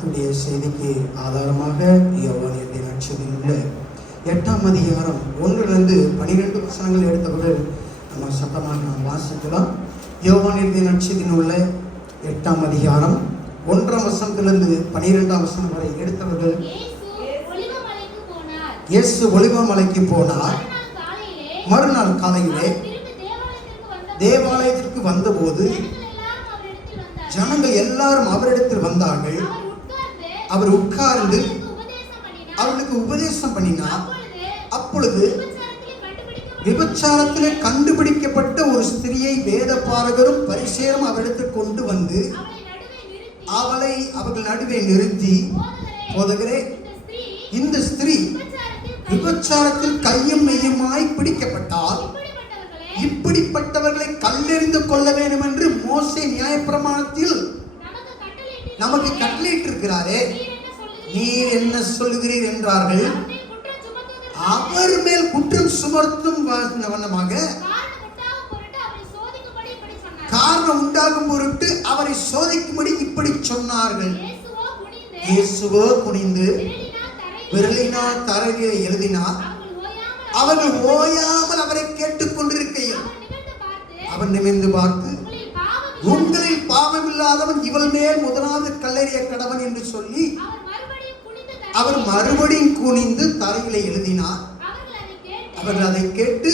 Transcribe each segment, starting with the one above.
கர்த்தருடைய செய்திக்கு ஆதாரமாக யோவான் எழுதிய நற்செய்தியில் உள்ள 8ஆம் அதிகாரம் 1-12 வசனங்கள் எடுத்தவர்கள் நம்ம சத்தமாக நாம் வாசிக்கலாம். யோவான் எழுதிய நற்செய்தியில் உள்ள 8ஆம் அதிகாரம் 1ஆம் வசனத்திலிருந்து 12ஆம் வசனம் வரை எடுத்தவர்கள். இயேசு ஒலிவமலைக்கு போனார். மறுநாள் காலையிலே தேவாலயத்திற்கு வந்தபோது ஜனங்கள் எல்லாரும் அவரிடத்தில் வந்தார்கள். அவர் உட்கார்ந்து அவர்களுக்கு உபதேசம் பண்ணினார். அப்பொழுது விபச்சாரத்திலே கண்டுபிடிக்கப்பட்ட ஒரு ஸ்திரியை வேத பாரகரும் பரிசேயரும் அவரிடத்தில் கொண்டு வந்து அவளை அவர்கள் நடுவே நிறுத்தி, போதகரே, இந்த ஸ்திரீ விபச்சாரத்தில் கையும் மெய்யுமாய் பிடிக்கப்பட்டால் இப்படிப்பட்டவர்களை கல்லெறிந்து கொள்ள வேண்டும் என்று மோசே நியாயப்பிரமாணத்தில் நமக்கு கட்டளையிட்டிருக்கிறாரே, நீர் என்ன சொல்கிறீர் என்றார்கள். அவர் மேல் குற்றம் சுமத்தும் வண்ணமாக காரணம் உண்டாகும் பொருட்டு அவரை சோதிக்கும்படி இப்படி சொன்னார்கள். இயேசுவோ குனிந்து விரலினால் தரையிலே எழுதினார். அவர்கள் ஓயாமல் அவரை கேட்டுக் கொண்டிருக்கையில் அவர் நிமிர்ந்து பார்த்து, உங்களில் பாவம் இல்லாதவன் இவள் மேல் முதலாவது கல்லெறிய கடவன் என்று சொல்லி அவர் மறுபடியும் குனிந்து தரையிலே எழுதினார். அவர்கள் அதை கேட்டு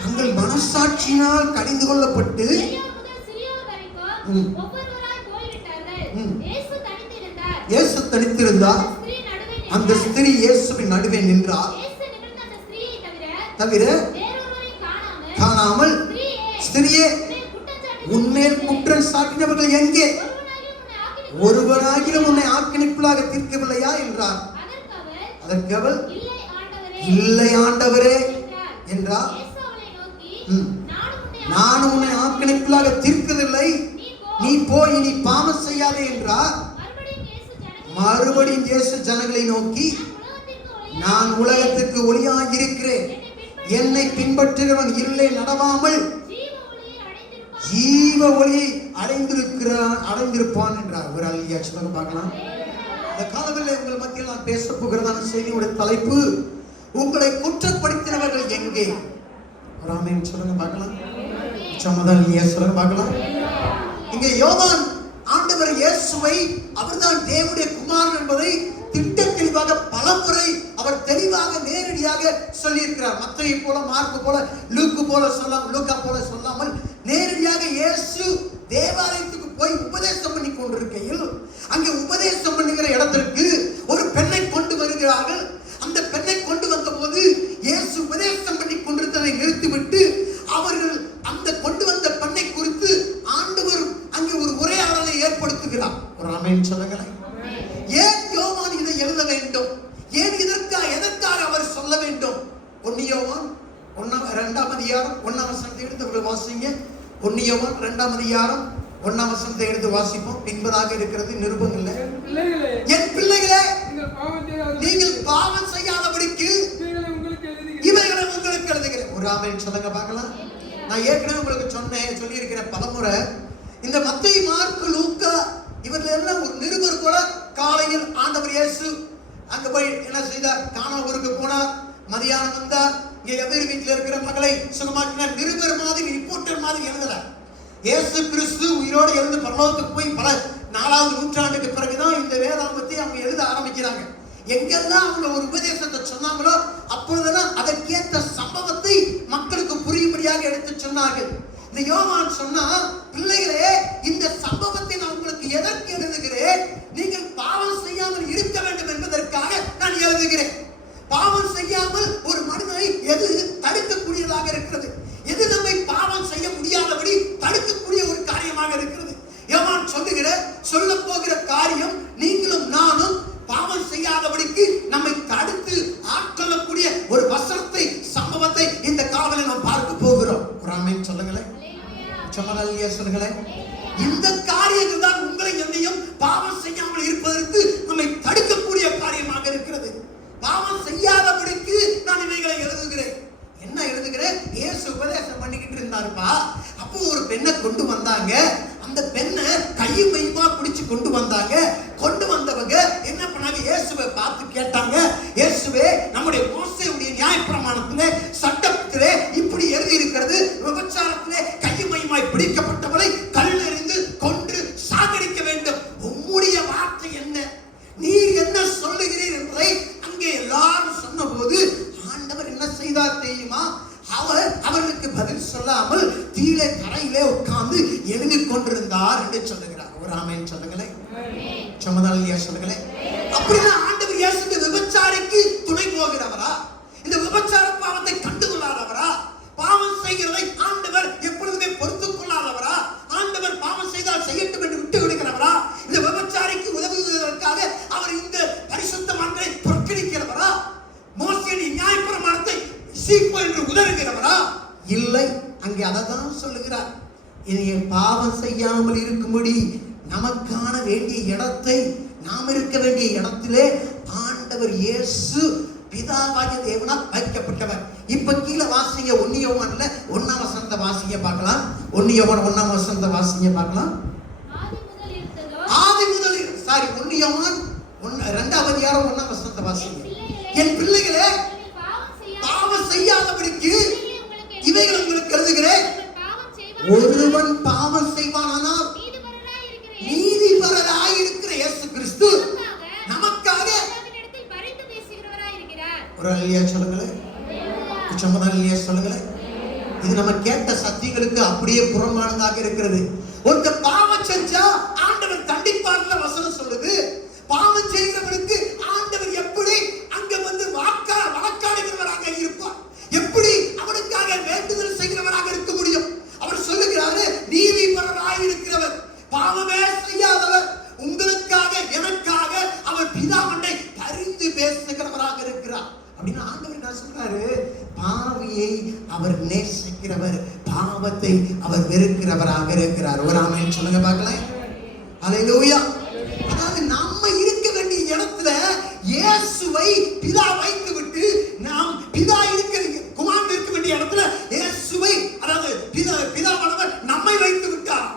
தங்கள் மனசாட்சியினால் கடிந்து கொள்ளப்பட்டு இயேசு தனித்திருந்தார். அந்த ஸ்திரீ இயேசுவின் நடுவே நின்றார். தவிர காணாமல், ஸ்திரியே, உன்மேல் குற்றம் சாட்டினவர்கள் எங்கே? ஒருவராகிலும் உன்னை ஆக்கினைக்குள்ளாக தீர்க்கவில்லையா என்றார். அதற்கு அவள், இல்லை ஆண்டவரே என்றார். நானும் உன்னை ஆக்கினைக்குள்ளாக தீர்க்கவில்லை, நீ போய் இனி பாவம் செய்யாதே என்றார். மறுபடியும் இயேசு ஜனங்களை நோக்கி, நான் உலகத்துக்கு ஒளியாக இருக்கிறேன், என்னை பின்பற்றுகிறவன் இருளை நடவாமல் ஜீவ ஒளியை அடைந்திருப்பான் என்றார். ஒரு அல்லையா சொல்லுங்க பார்க்கலாம். இந்த காலங்களில் உங்கள் மத்தியில் நான் பேச போகிறதான செய்தியுடைய தலைப்பு, உங்களை குற்றப்படுத்தினவர்கள் எங்கே? ஒரு ஆமென் சொல்லுங்க பார்க்கலாம். முதல் சொல்லுங்க பார்க்கலாம். இங்கே யோவான் ஆண்டவர் இயேசுவை அவர்தான் தேவனுடைய குமாரன் என்பதை திட்ட தெளிவாக பலமுறை அவர் தெளிவாக நேரடியாக சொல்லியிருக்கிறார். மத்தேயு போல, மார்க்கு போல, லூக்கா போல சொல்லாமல் நேரடியாக இயேசு தேவாலயத்துக்கு போய் உபதேசம் பண்ணி கொண்டிருக்கையில் அங்கே உபதேசம் பண்ணுகிற இடத்திற்கு ஒரு பெண்ணை கொண்டு வருகிறார்கள். அந்த பெண்ணை கொண்டு வந்த போது இயேசு உபதேசம் பண்ணி கொண்டிருந்ததை நிறுத்திவிட்டு அவர்கள் அந்த கொண்டு வந்த பெண்ணை குறித்து ஆண்டவர் அங்கே ஒரு உரையாடலை ஏற்படுத்துகிறார். ஒரு ஆமென் சொல்லுங்களேன். ஏன் யோவான் இதை எழுத வேண்டும்? ஏன் எதற்காக அவர் சொல்ல வேண்டும்? 1 யோவான் 2ஆம் அதிகாரம் 1ஆம் வசனத்தை எடுத்து வாசிங்க. 1 யோவான் 2ஆம் அதிகாரம் 1ஆம் வசனத்தை எடுத்து வாசிப்போம். பின்பதாக இருக்கிறது நிருபங்கள்ல, என் பிள்ளைகளே, நீங்கள் பாவம் செய்யாதபடிக்கு இவைகளை உங்களுக்கு எழுதுகிறேன். ஒரு ஆமென் சொல்லுங்க பார்க்கலாம். நான் ஏற்கனவே உங்களுக்கு சொல்லியிருக்கிறேன் பலமுறை. இந்த மத்தேயு, மார்க்கு, லூக்கா இவர்கள் எல்லாம் ஒரு நிருபர் போல காலையில் ஆண்டவர் இயேசு அங்க போய் என்ன செய்தார்? கானா ஊருக்கு போனார். மதியானம் வந்தார். இங்க எதிர் வீட்டில் இருக்கிற மகளை சுகமாக்கினார். நிருபர் மாதிரி, ரிப்போர்ட்டர் மாதிரி எழுதுறார். இயேசு கிறிஸ்து உயிரோடு எழுந்து பரலோகத்துக்கு போய் பல 4ஆவது நூற்றாண்டுக்கு பிறகுதான் இந்த வேதாகமத்தை அவங்க எழுத ஆரம்பிக்கிறாங்க. எங்கெல்லாம் அவங்க ஒரு உபதேசத்தை சொன்னாங்களோ அப்பொழுதெல்லாம் அதற்கேற்ற சம்பவத்தை மக்களுக்கு புரியும்படியாக எடுத்து சொன்னார்கள். இந்த யோவான் சொன்னா, பிள்ளைகளே, இந்த சம்பவத்தை நான் உங்களுக்கு எதற்கு எழுதுகிறேன்? நீங்கள் பாவம் செய்யாமல் இருக்க வேண்டும் என்பதற்காக நான் எழுதுகிறேன். பாவம் செய்யாமல் ஒரு மனிதனை எது தடுக்கக்கூடியதாக இருக்கிறது? எது நம்மை பாவம் செய்ய முடியாதபடி தடுக்கக்கூடிய ஒரு காரியமாக இருக்கிறது? யோவான் சொல்ல போகிற காரியம், நீங்களும் நானும் பாவம் செய்யாதபடிக்கு நம்மை தடுத்து ஆட்கொள்ளக்கூடிய ஒரு வசனத்தை, சம்பவத்தை இந்த காவலை நாம் பார்க்க போகிறோம். ஒரு ஆமென் சொல்லுங்களேன். சொல்லுங்களேன். இந்த காரியங்கள் தான் உங்களை என்னையும் பாவம் செய்யாமல் இருப்பதற்கு நம்மை தடுக்கக்கூடிய காரியமாக இருக்கிறது. பாவம் செய்யாதபடிக்கு நான் இவைகளை எழுதுகிறேன். என்ன எழுதுகிறேன்? இயேசு உபதேசம் பண்ணிக்கிட்டு இருந்தாருப்பா. அப்போ ஒரு பெண்ணை கொண்டு வந்தாங்க. அந்த பெண்ணை கையும் மையுமா பிடிச்சு கொண்டு வந்தாங்க. கொண்டு வந்த கேட்டாங்க, இயேசுவே நம்முடைய மோசேயுடைய நியாயப்பிரமாணத்திலே சட்டத்திலே இப்படி எழுதி இருக்கிறது, விபச்சாரத்திலே கையுமையுமாய் பிடிக்கப்பட்டவரை கல்லெறிந்து கொன்று சாகடிக்க வேண்டும். உம்முடைய வார்த்தை என்ன, நீர் என்ன சொல்லுகிறீர் என்பதை அங்கே எல்லாரும் சொன்னபோது ஆண்டவர் என்ன செய்தார் தெரியுமா? அவர்களுக்கு பதில் சொல்லாமல் கீழே தரையிலே உட்கார்ந்து எழுதிக் கொண்டிருந்தார் என்று சொல்லுகிறார். ஒரு ஆமென் சொல்லுங்களேன். சமதாலியா சொல்லுங்களேன். அப்படின்னா ஆண்டவர் இயேசு விபச்சாரிக்கு துணை போகிறவரா? இந்த விபச்சார பாவத்தை கண்டுகொள்ளாதவரா? பாவம் செய்கிறதை ஆண்டவர் எப்பொழுதுமே பொறுத்துக் கொள்ளாதவரா? ஆண்டவர் பாவம் செய்தால் செய்யட்டும் என்று விட்டு விடுகிறவரா? இந்த விபச்சாரிக்கு உதவுவதற்காக அவர் இந்த பரிசுத்தவான்களை புறக்கணிக்கிறவரா? மோசேயின் நியாயப்பிரமாணத்தை சீப்பு என்று உதறுகிறவரா? இல்லை, அங்கே அதைதான் சொல்லுகிறார். இனி பாவம் செய்யாமல் இருக்கும்படி நமக்கான வேண்டிய இடத்தை, நாம் இருக்க வேண்டிய இடத்திலே ஆண்டவர் இயேசு பிதாவாகிய தேவனால் வைக்கப்பட்டவர். இப்ப கீழே வாசிங்க, 1 யோவான்ல 1ஆம் வசனத்தை வாசிங்க பார்க்கலாம். 1 யோவான் 1ஆம் வசனத்தை வாசிங்க பார்க்கலாம். ஆதி முதல் 1 யோவான் 2ஆம் அதிகாரம் 1ஆம் வசனத்தை வாசிங்க. என் பிள்ளைகளே, பாவம் செய்யாதபடிக்கு இவைகள் உங்களுக்கு எழுதுகிறேன். ஒருவன் பாவம் செய்வானால் நீதிபரராய் இருக்கிற இயேசு கிறிஸ்து நமக்காக ஒரு அல்லேலூயா சொல்லுங்களேன். அல்லேலூயா சொல்லுங்களேன். இது நம்ம கேட்ட சத்தியங்களுக்கு அப்படியே புறம்பானதாக இருக்கிறது. ஒரு பாவம் செஞ்சா ஆண்டவர் தண்டிப்பார்ல வசனம் சொல்லுது. பாவம் செய்கிறவனுக்கு ஆண்டவர் எப்படி அங்க வந்து வாக்காடுகிறவராக இருப்பார்? எப்படி அவனுக்காக வேண்டுதல் செய்கிறவராக இருக்க முடியும்? அவர் சொல்லுகிறாரு, நீதிபரராய் இருக்கிறவர், பாவமே செய்யாதவர், உங்களுக்காக எனக்காக அவர் பிதாவண்டை பரிந்து பேசுகிறவராக இருக்கிறார். அப்படின்னு ஆண்டவர் என்ன சொல்றாரு? பாவியை அவர் நேசிக்கிறவர், பாவத்தை அவர் வெறுக்கிறவராக இருக்கிறார். ஒரு ஆமென் சொல்லுங்க பார்க்கலாம். அல்லேலூயா. அதாவது நம்ம இருக்க வேண்டிய இடத்துல இயேசுவை பிதா வைத்து விட்டு, நாம் பிதா இருக்கிற குமாரன் இருக்க வேண்டிய இடத்துல இயேசுவை, அதாவது பிதாவானவர் நம்மை வைத்து விட்டார்.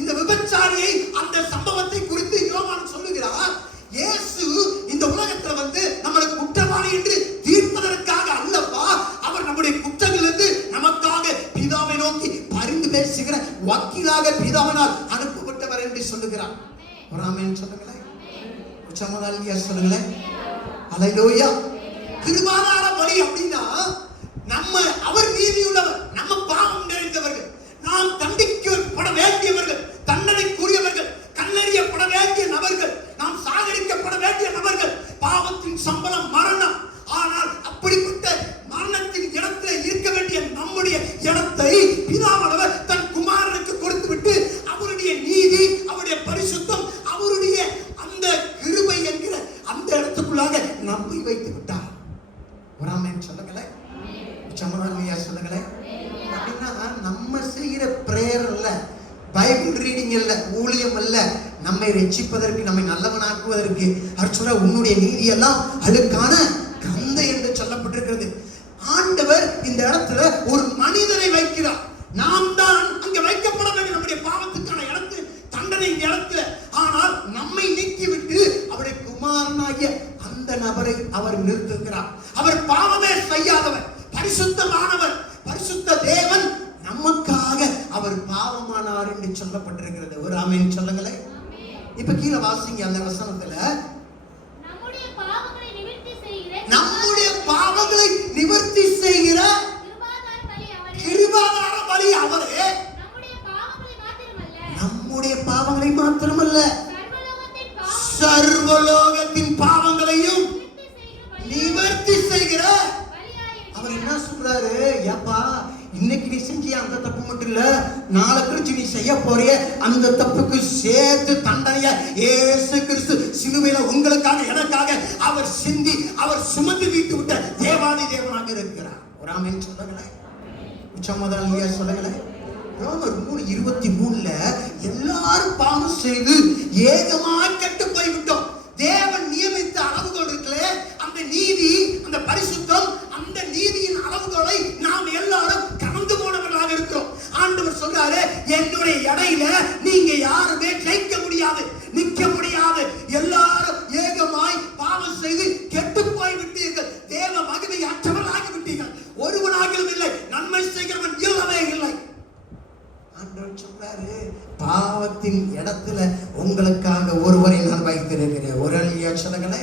இந்த விபச்சாரியை, அந்த சம்பவத்தை குறித்து யோவான் சொல்லுகிறார், இயேசு இந்த உலகத்துல வந்து நம்மளுக்கு குற்றவாளி என்று தீர்ப்பதற்காக அல்லவா, அவர் நம்முடைய குற்றங்களிலிருந்து நமக்காக பிதாவை நோக்கி பரிந்து பேசுகிற வக்கீலாக பிதாவினால் அனுப்பப்பட்டவர் என்று சொல்லுகிறார். ஒரு ஆமென் சொல்லுங்களேன். சமதாலியா சொல்லுங்களேன். அல்லேலூயா. கிருபாதார பலி அப்படின்னா நம்ம, அவர் நீதியுள்ளவர், நம்ம பாவம் நிறைந்தவர்கள், நாம் தண்டிக்கப்பட வேண்டியவர்கள், தண்டனைக்குரியவர்கள், கல்லெறியப்பட வேண்டிய நபர்கள், நாம் சாகடிக்கப்பட வேண்டிய நபர்கள். பாவத்தின் சம்பளம் மரணம். ஆனால் அப்படிப்பட்ட மரணத்தின் இடத்துல இருக்க வேண்டிய நம்முடைய இடத்தை பிதாவானவர் தன் குமாரனுக்கு கொடுத்து விட்டு, அவருடைய நீதி, அவருடைய பரிசுத்தம், அவருடைய அந்த கிருபை என்கிற அந்த இடத்துக்குள்ளாக நம்மை வைத்து விட்டார். ஒரு ஆமென் சொல்லுங்களேன். சமதாலியா சொல்லுங்களேன். அப்படின்னா நம்ம செய்கிற பிரேயர் அல்ல, பைபிள் ரீடிங் அல்ல, ஊழியம் அல்ல, நம்மை ரட்சிப்பதற்கு, நம்மை நல்லவனாக்குவதற்கு. அர்ச்சுரா, உன்னுடைய நீதி எல்லாம் அழுக்கான கந்தை என்று சொல்லப்பட்டிருக்கிறது. ஆண்டவர் இந்த இடத்துல ஒரு மனிதனை வைக்கிறார். நாம் தான் அங்க வைக்கப்பட வேண்டும், நம்முடைய பாவத்துக்கான இடத்து தண்டனை இடத்துல. ஆனால் நம்மை நீக்கிவிட்டு அவருடைய குமாரனாகிய அந்த நபரை அவர் நிறுத்துகிறார். அவர் பாவமே செய்யாதவர், பரிசுத்தமானவர், பரிசுத்த தேவன், நமக்காக அவர் பாவமானார் என்று சொல்லப்பட்டிருக்கிறது. ஒரு ஆமென் சொல்லுங்களேன். இப்ப கீழே வாசிங்க அந்த வசனத்துல, நம்முடைய பாவங்களை நிவர்த்தி செய்கிற கிருபாதார பலி அவரே. நம்முடைய பாவங்களை மாத்திரமல்ல, சர்வலோகத்தின் பாவங்களையும் நிவர்த்தி செய்கிற அவர். என்ன சொல்றாரு? ஏப்பா, இன்னைக்கு நீ செஞ்ச அந்த தப்பு மட்டும் இல்ல, நாளை கழிச்சு நீ செய்ய போறிய அந்த தப்புக்கு சேர்த்து தண்டனைய இயேசு கிறிஸ்து சிலுவையில உங்களுக்காக எனக்காக அவர் சிந்தி அவர் சுமந்து வீட்டு விட்ட தேவாதி தேவனாக இருக்கிறார். ஒரு ஆமென் சொல்லுங்களேன். உச்சமதாலியா சொல்லுங்களேன். ரோமர் 3:23 எல்லாரும் பாவம் செய்து ஏகமாய் கெட்டு போய்விட்டோம். தேவன் நியமித்த அளவுகோல் இருக்குல்ல, அந்த நீதி, அந்த பரிசுத்தம், அந்த நீதியின் அளவுகோலை நாம் எல்லாரும் கடந்து போனவர்களாக இருக்கிறோம். ஆண்டவர் சொல்றாரு, என்னுடைய இடையில நீங்க யாருமே ஜெயிக்க முடியாது, நிக்க முடியாது. எல்லாரும் ஏகமாய் பாவம் செய்து ஒருவரை நான் வைத்திருக்கிறேன். ஒரு அல்லையா சொல்லுங்களே.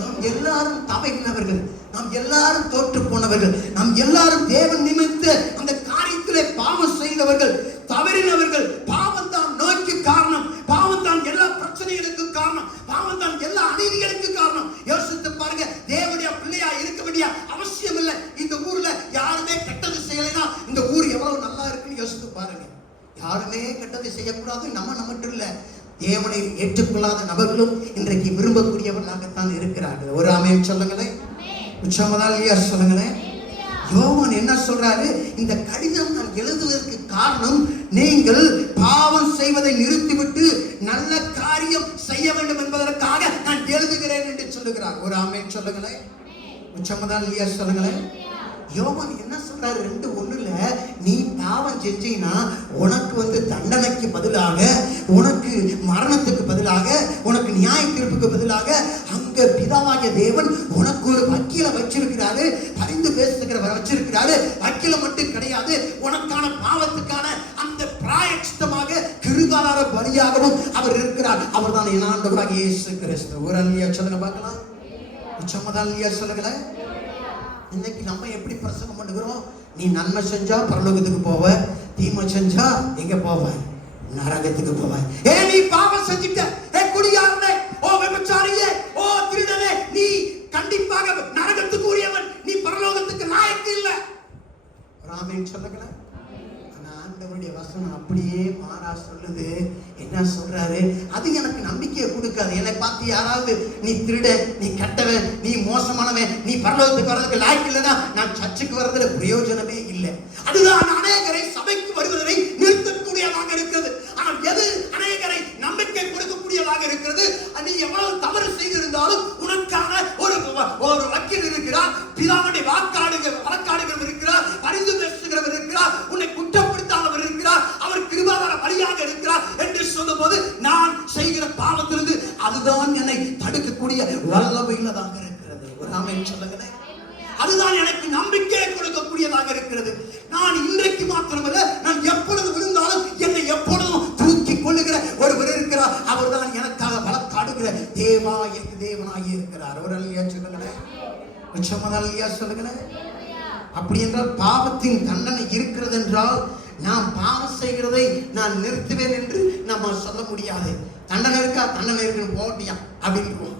நாம் எல்லாரும் தவறினவர்கள், நாம் எல்லாரும் தோற்று போனவர்கள், நாம் எல்லாரும் தேவன் நிமித்த அந்த காரியத்திலே பாவம் செய்தவர்கள், தவறினவர்கள். பாவம் தான் நோய்க்கு காரணம், பாவம் தான் எல்லா பிரச்சனைகளுக்கு காரணம், பாவம் தான் எல்லா அநீதிகளுக்கு காரணம். யோசித்து பாருங்க, தேவனுடைய பிள்ளையா இருக்க வேண்டிய அவசியம் இல்லை. இந்த ஊர்ல யாருமே கெட்டது செய்யலைன்னா இந்த ஊர் எவ்வளவு நல்லா இருக்குன்னு யோசித்து பாருங்க. யாருமே கெட்டது செய்யக்கூடாது, நம்ம மட்டும் இல்ல, தேவனை ஏற்றுக்கொள்ளாத நபர்களும் இன்றைக்கு விரும்பக்கூடியவர்களாகத்தான் இருக்கிறார்கள். ஒரு ஆமென் சொல்லுங்களேன். உச்சமதாலியா சொல்லுங்களேன். யோவான் என்ன சொல்றாரு? இந்த கடிதம் நான் எழுதுவதற்கு காரணம், நீங்கள் பாவம் செய்வதை நிறுத்திவிட்டு நல்ல காரியம் செய்ய வேண்டும் என்பதற்காக நான் எழுதுகிறேன் என்று சொல்லுகிறார். ஒரு ஆமென் சொல்லுங்களேன். உச்சமதாலியா சொல்லுங்களேன். யோவான் என்ன சொல்றாரு? 2:1 நீ பாவம் செஞ்சீனா உனக்கு தண்டனைக்கு பதிலாக, உனக்கு மரணத்துக்கு பதிலாக, உனக்கு நியாய தீர்ப்புக்கு பதிலாக அங்க பிதாவாகிய தேவன் உனக்கு ஒரு வக்கீல வச்சிருக்கிறாரு, பரிந்து பேசுகிறவர் வச்சிருக்கிறாரு. வக்கீல மட்டும் கிடையாது, உனக்கான பாவத்துக்கான அந்த பிராயச்சித்தமாக கிருபாதார பலியாகவும் அவர் இருக்கிறார். அவர் தான் என் ஆண்டவராகிய இயேசு கிறிஸ்து. ஒரு அல்லையா சொல்லுங்க பார்க்கலாம். உச்சமதாலியா சொல்லுங்கள. இன்னைக்கு நம்ம எப்படி பிரசங்கம் பண்ணுகிறோம்? நீ நன்மை செஞ்சா பரலோகத்துக்கு போவ, தீமை செஞ்சா எங்க போவ? நரகத்துக்கு போவ. நீ பாவம் செஞ்சிட்ட, குடியாரனே, ஓ விபச்சாரியே, ஓ திருடனே, நீ கண்டிப்பாக நரகத்துக்கு உரியவன், நீ பரலோகத்துக்கு லாயக்கு இல்ல. ஆமென் சொல்லுங்க. ஆண்டவருடைய வசனம் அப்படியே மாறா சொல்லுது. என்ன சொல்றாரு? அது எனக்கு நம்பிக்கையை கொடுக்காது. என்னை பார்த்து யாராவது நீ திருட, நீ கெட்டவன், நீ மோசமானவன், நீ பரலோகத்துக்கு வர்றதுக்கு லாய்க்கு இல்லைன்னா நான் சர்ச்சுக்கு வர்றதுல பிரயோஜனமே இல்லை. அதுதான் அநேகரை சபைக்கு வருவதை நிறுத்தக்கூடியதாக இருக்கிறது. ஆனால் எது அநேகரை நம்பிக்கை கொடுக்கக்கூடியதாக இருக்கிறது? நீ எவ்வளவு தவறு செய்திருந்தாலும் உனக்கான ஒரு வக்கீல் இருக்கிறார், பிதாவுடைய வழக்காடுகள் இருக்கிறார், பரிந்து பேசுகிறவர் இருக்கிறார், உன்னை குற்றப்படுத்தாதவர் இருக்கிறார், அவர் கிருபாதார பலியாக இருக்கிறார் என்று சொல்லும்போது நான் செய்கிற பாவத்திலிருந்து அதுதான் என்னை தடுக்கக்கூடிய வல்லமையிலதாக இருக்கிறது. ஒரு ஆமென் சொல்லுங்களேன். அதுதான் எனக்கு நம்பிக்கை கொடுக்கக்கூடியதாக இருக்கிறது. நான் இன்றைக்கு மாத்திரமல்ல, நான் எப்பொழுது விழுந்தாலும் என்னை எப்பொழுதும் தூக்கி கொள்ளுகிற ஒருவர் இருக்கிறார். அவர் தான் எனக்காக வழக்காடுகிற தேவனாகி இருக்கிறார். ஒரு அல்லையா சொல்லுங்களேன். உச்சமதாலியா சொல்லுங்களேன். அப்படி என்றால் பாவத்தின் தண்டனை இருக்கிறது என்றால் நாம் பாவம் செய்கிறதை நான் நிறுத்துவேன் என்று நம்ம சொல்ல முடியாது. தண்டனை இருக்கா, தண்டனை இருக்குன்னு போட்டியா அப்படின்னு.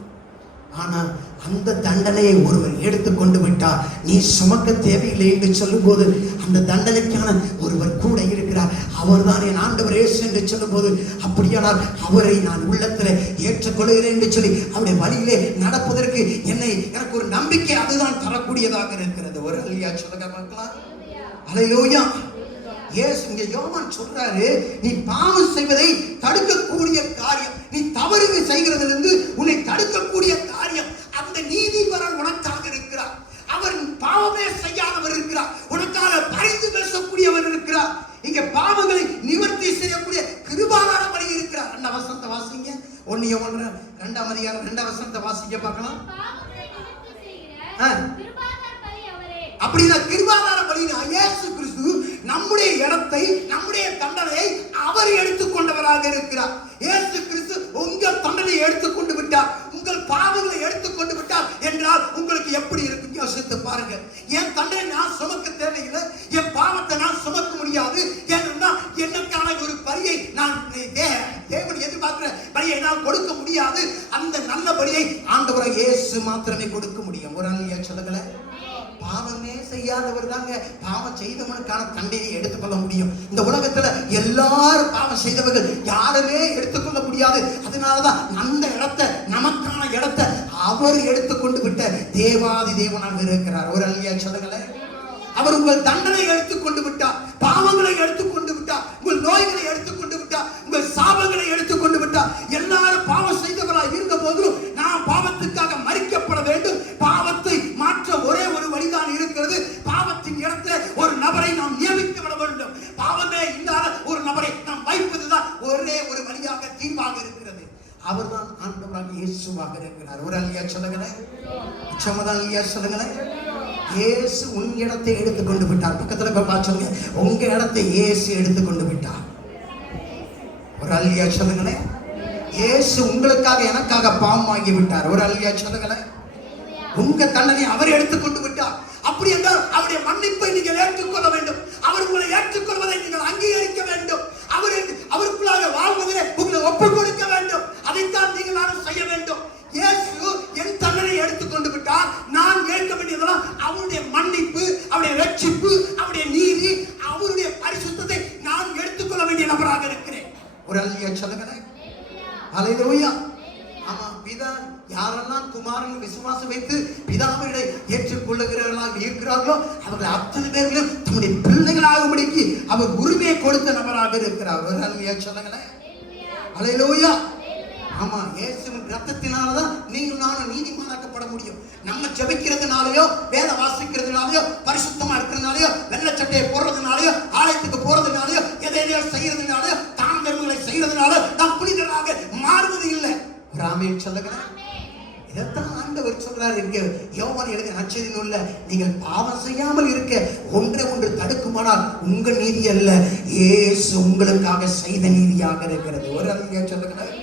ஆனால் அந்த தண்டனையை ஒருவர் எடுத்துக்கொண்டு விட்டார், நீ சுமக்க தேவையில்லை என்று சொல்லும் போது அந்த தண்டனைக்கான ஒருவர் கூட இருக்கிறார். அவர் தான் என் ஆண்டவர் இயேசு என்று சொல்லும் போது, அப்படியானால் அவரை நான் உள்ளத்தில் ஏற்றுக்கொள்கிறேன் என்று சொல்லி அவருடைய வழியிலே நடப்பதற்கு எனக்கு ஒரு நம்பிக்கை அதுதான் தரக்கூடியதாக இருக்கிறது. ஒரு அல்லையா சொல்லுங்க பார்க்கலாம். அல்லேலூயா. இங்க யோவான் சொல்றாரு, நீ பாவம் செய்வதை தடுக்கக்கூடிய காரியம், நீ தவறு செய்கிறதிலிருந்து உன்னை தடுக்கக்கூடிய காரியம் அந்த நீதிபரன் உனக்காக இருக்கிறார். அவர் பாவமே செய்யாதவர் இருக்கிறார், உனக்காக பரிந்து பேசக்கூடியவர் இருக்கிறார். இங்க பாவங்களை நிவர்த்தி செய்யக்கூடிய கிருபாதார பலி இருக்கிறார். 2 வசனத்தை வாசிங்க. 1 யோவான் 2ஆம் அதிகாரம் 2 வசனத்தை வாசிக்க பார்க்கலாம். அப்படின்னா கிருபாதார பலினா இயேசு கிறிஸ்து நம்முடைய இடத்தை, நம்முடைய தண்டனையை அவர் எடுத்துக்கொண்டவராக இருக்கிறார். இயேசு கிறிஸ்து உங்கள் தண்டனையை எடுத்துக்கொண்டு விட்டார், உங்கள் பாவங்களை எடுத்துக்கொண்டு விட்டார் என்றால் உங்களுக்கு எப்படி இருக்கு யோசித்து பாருங்க. என் தண்டனை நான் சுமக்க தேவையில்லை, என் பாவத்தை நான் சுமக்க முடியாது. ஏன்னா என்னக்கான ஒரு பலியை நான் தேவன் எதிர்பார்க்கிற பலியை நான் கொடுக்க முடியாது. அந்த நல்ல பலியை ஆண்டவராக இயேசு மாத்திரமே கொடுக்க முடியும். ஒரு அல்லையா சொல்லுங்கள. பாவமே செய்யாதவர் தாங்க பாவம் செய்தவனுக்கான தண்டனையை எடுத்துக்கொள்ள முடியும். இந்த உலகத்துல எல்லாரும் பாவம் செய்தவர்கள் யாருமே எடுத்துக்கொள்ள முடியாது. அதனாலதான் அந்த இடத்தை, நமக்கான இடத்தை அவர் எடுத்துக்கொண்டு விட்ட தேவாதி தேவனாக இருக்கிறார். ஒரு அல்லையா சொல்லுங்களேன். அவர் உங்கள் தண்டனை எடுத்துக்கொண்டு விட்டார், பாவங்களை எடுத்துக்கொண்டு விட்டார், உங்கள் நோய்களை எடுத்துக்கொண்டு விட்டார், உங்கள் சாபங்களை எடுத்துக்கொண்டு விட்டார். எல்லாரும் பாவம் செய்தவர்களாக இருந்த போதிலும் நான் பாவத்துக்காக மரிக்கப்பட வேண்டும். பாவத்தை மாற்ற ஒரே ஒரு வழிதான் இருக்கிறது. பாவத்தின் இடத்துல ஒரு நபரை நாம் நியமித்து விட வேண்டும். பாவமே இல்லாத ஒரு நபரை நாம் வைப்பதுதான் ஒரே ஒரு வழியாக தீர்வாக இருக்கிறது. அவர்தான் ஆண்டவராக இயேசுவாக இருக்கிறார். ஒரு அல்லையா சொல்லுங்களேன். உச்சமதான் அல்லையா சொல்லுங்களேன். இயேசு உன் இடத்தை எடுத்துக்கொண்டு விட்டார். பக்கத்துல போய் சொல்லுங்க, உங்க இடத்தை இயேசு எடுத்துக்கொண்டு விட்டார். ஒரு அல்லையா சொல்லுங்களேன். இயேசு உங்களுக்காக எனக்காக பாவமாகி விட்டார். ஒரு அல்லேலூயா சொல்லுங்களேன். உங்க தண்டனை அவர் எடுத்துக்கொண்டு விட்டார். அப்படி என்றால் அவருடைய மன்னிப்பை நீங்கள் ஏற்றுக்கொள்ள வேண்டும். அவர் உங்களை ஏற்றுக்கொள்வதை நீங்கள் அங்கீகரிக்க வேண்டும். அவருக்குள்ளாக வாழ்வதிலே உங்களை ஒப்புக் கொடுக்க வேண்டும். அதைத்தான் நீங்கள் நானும் செய்ய வேண்டும். இயேசு என் தண்டனை எடுத்துக்கொண்டு விட்டார். நான் கேட்க வேண்டியதெல்லாம் அவருடைய மன்னிப்பு, அவருடைய ரட்சிப்பு, அவருடைய நீதி, அவருடைய பரிசுத்தத்தை நான் எடுத்துக்கொள்ள வேண்டிய நபராக இருக்கிறேன். ஒரு அல்லேலூயா சொல்லுங்களேன். அல்லேலூயா. ஆமா, பிதா யாரெல்லாம் குமாரன் விசுவாசம் வைத்து பிதாவினை ஏற்றுக்கொள்ளுகிறவர்களாக இருக்கிறார்களோ அவர்கள் அத்தனை பேர்களும் தம்முடைய பிள்ளைகளாகும்படிக்கு அவர் உரிமையை கொடுத்த நபராக இருக்கிறார். ஒரு அல்லேலூயா சொல்லுங்களேன். அல்லேலூயா. ஆமா, இயேசுவின் ரத்தத்தினாலதான் நீங்கள் நானும் நீதிமானாக்கப்பட முடியும். நம்ம ஜெபிக்கிறதுனாலயோ, வேத வாசிக்கிறதுனாலயோ, பரிசுத்தமா இருக்கிறதுனாலயோ, வெள்ளச்சட்டையை போடுறதுனாலயோ, ஆலயத்துக்கு போறதுனாலயோ, எதையோ செய்யறதுனாலயோ, தான தர்மங்களை செய்யறதுனால நாம் புனிதராக மாறுவது இல்லை. ஒரு ஆமென் சொல்லுங்களேன். இதைத்தான் ஆண்டவர் சொல்றாரு. இங்க யோவான் எழுதிய நற்செய்தி நூல்ல நீங்கள் பாவம் செய்யாமல் இருக்க ஒன்று தடுக்குமானால் உங்கள் நீதி அல்ல, இயேசு உங்களுக்காக செய்த நீதியாக இருக்கிறது. ஒரு அல்லேலூயா சொல்லுங்களேன்.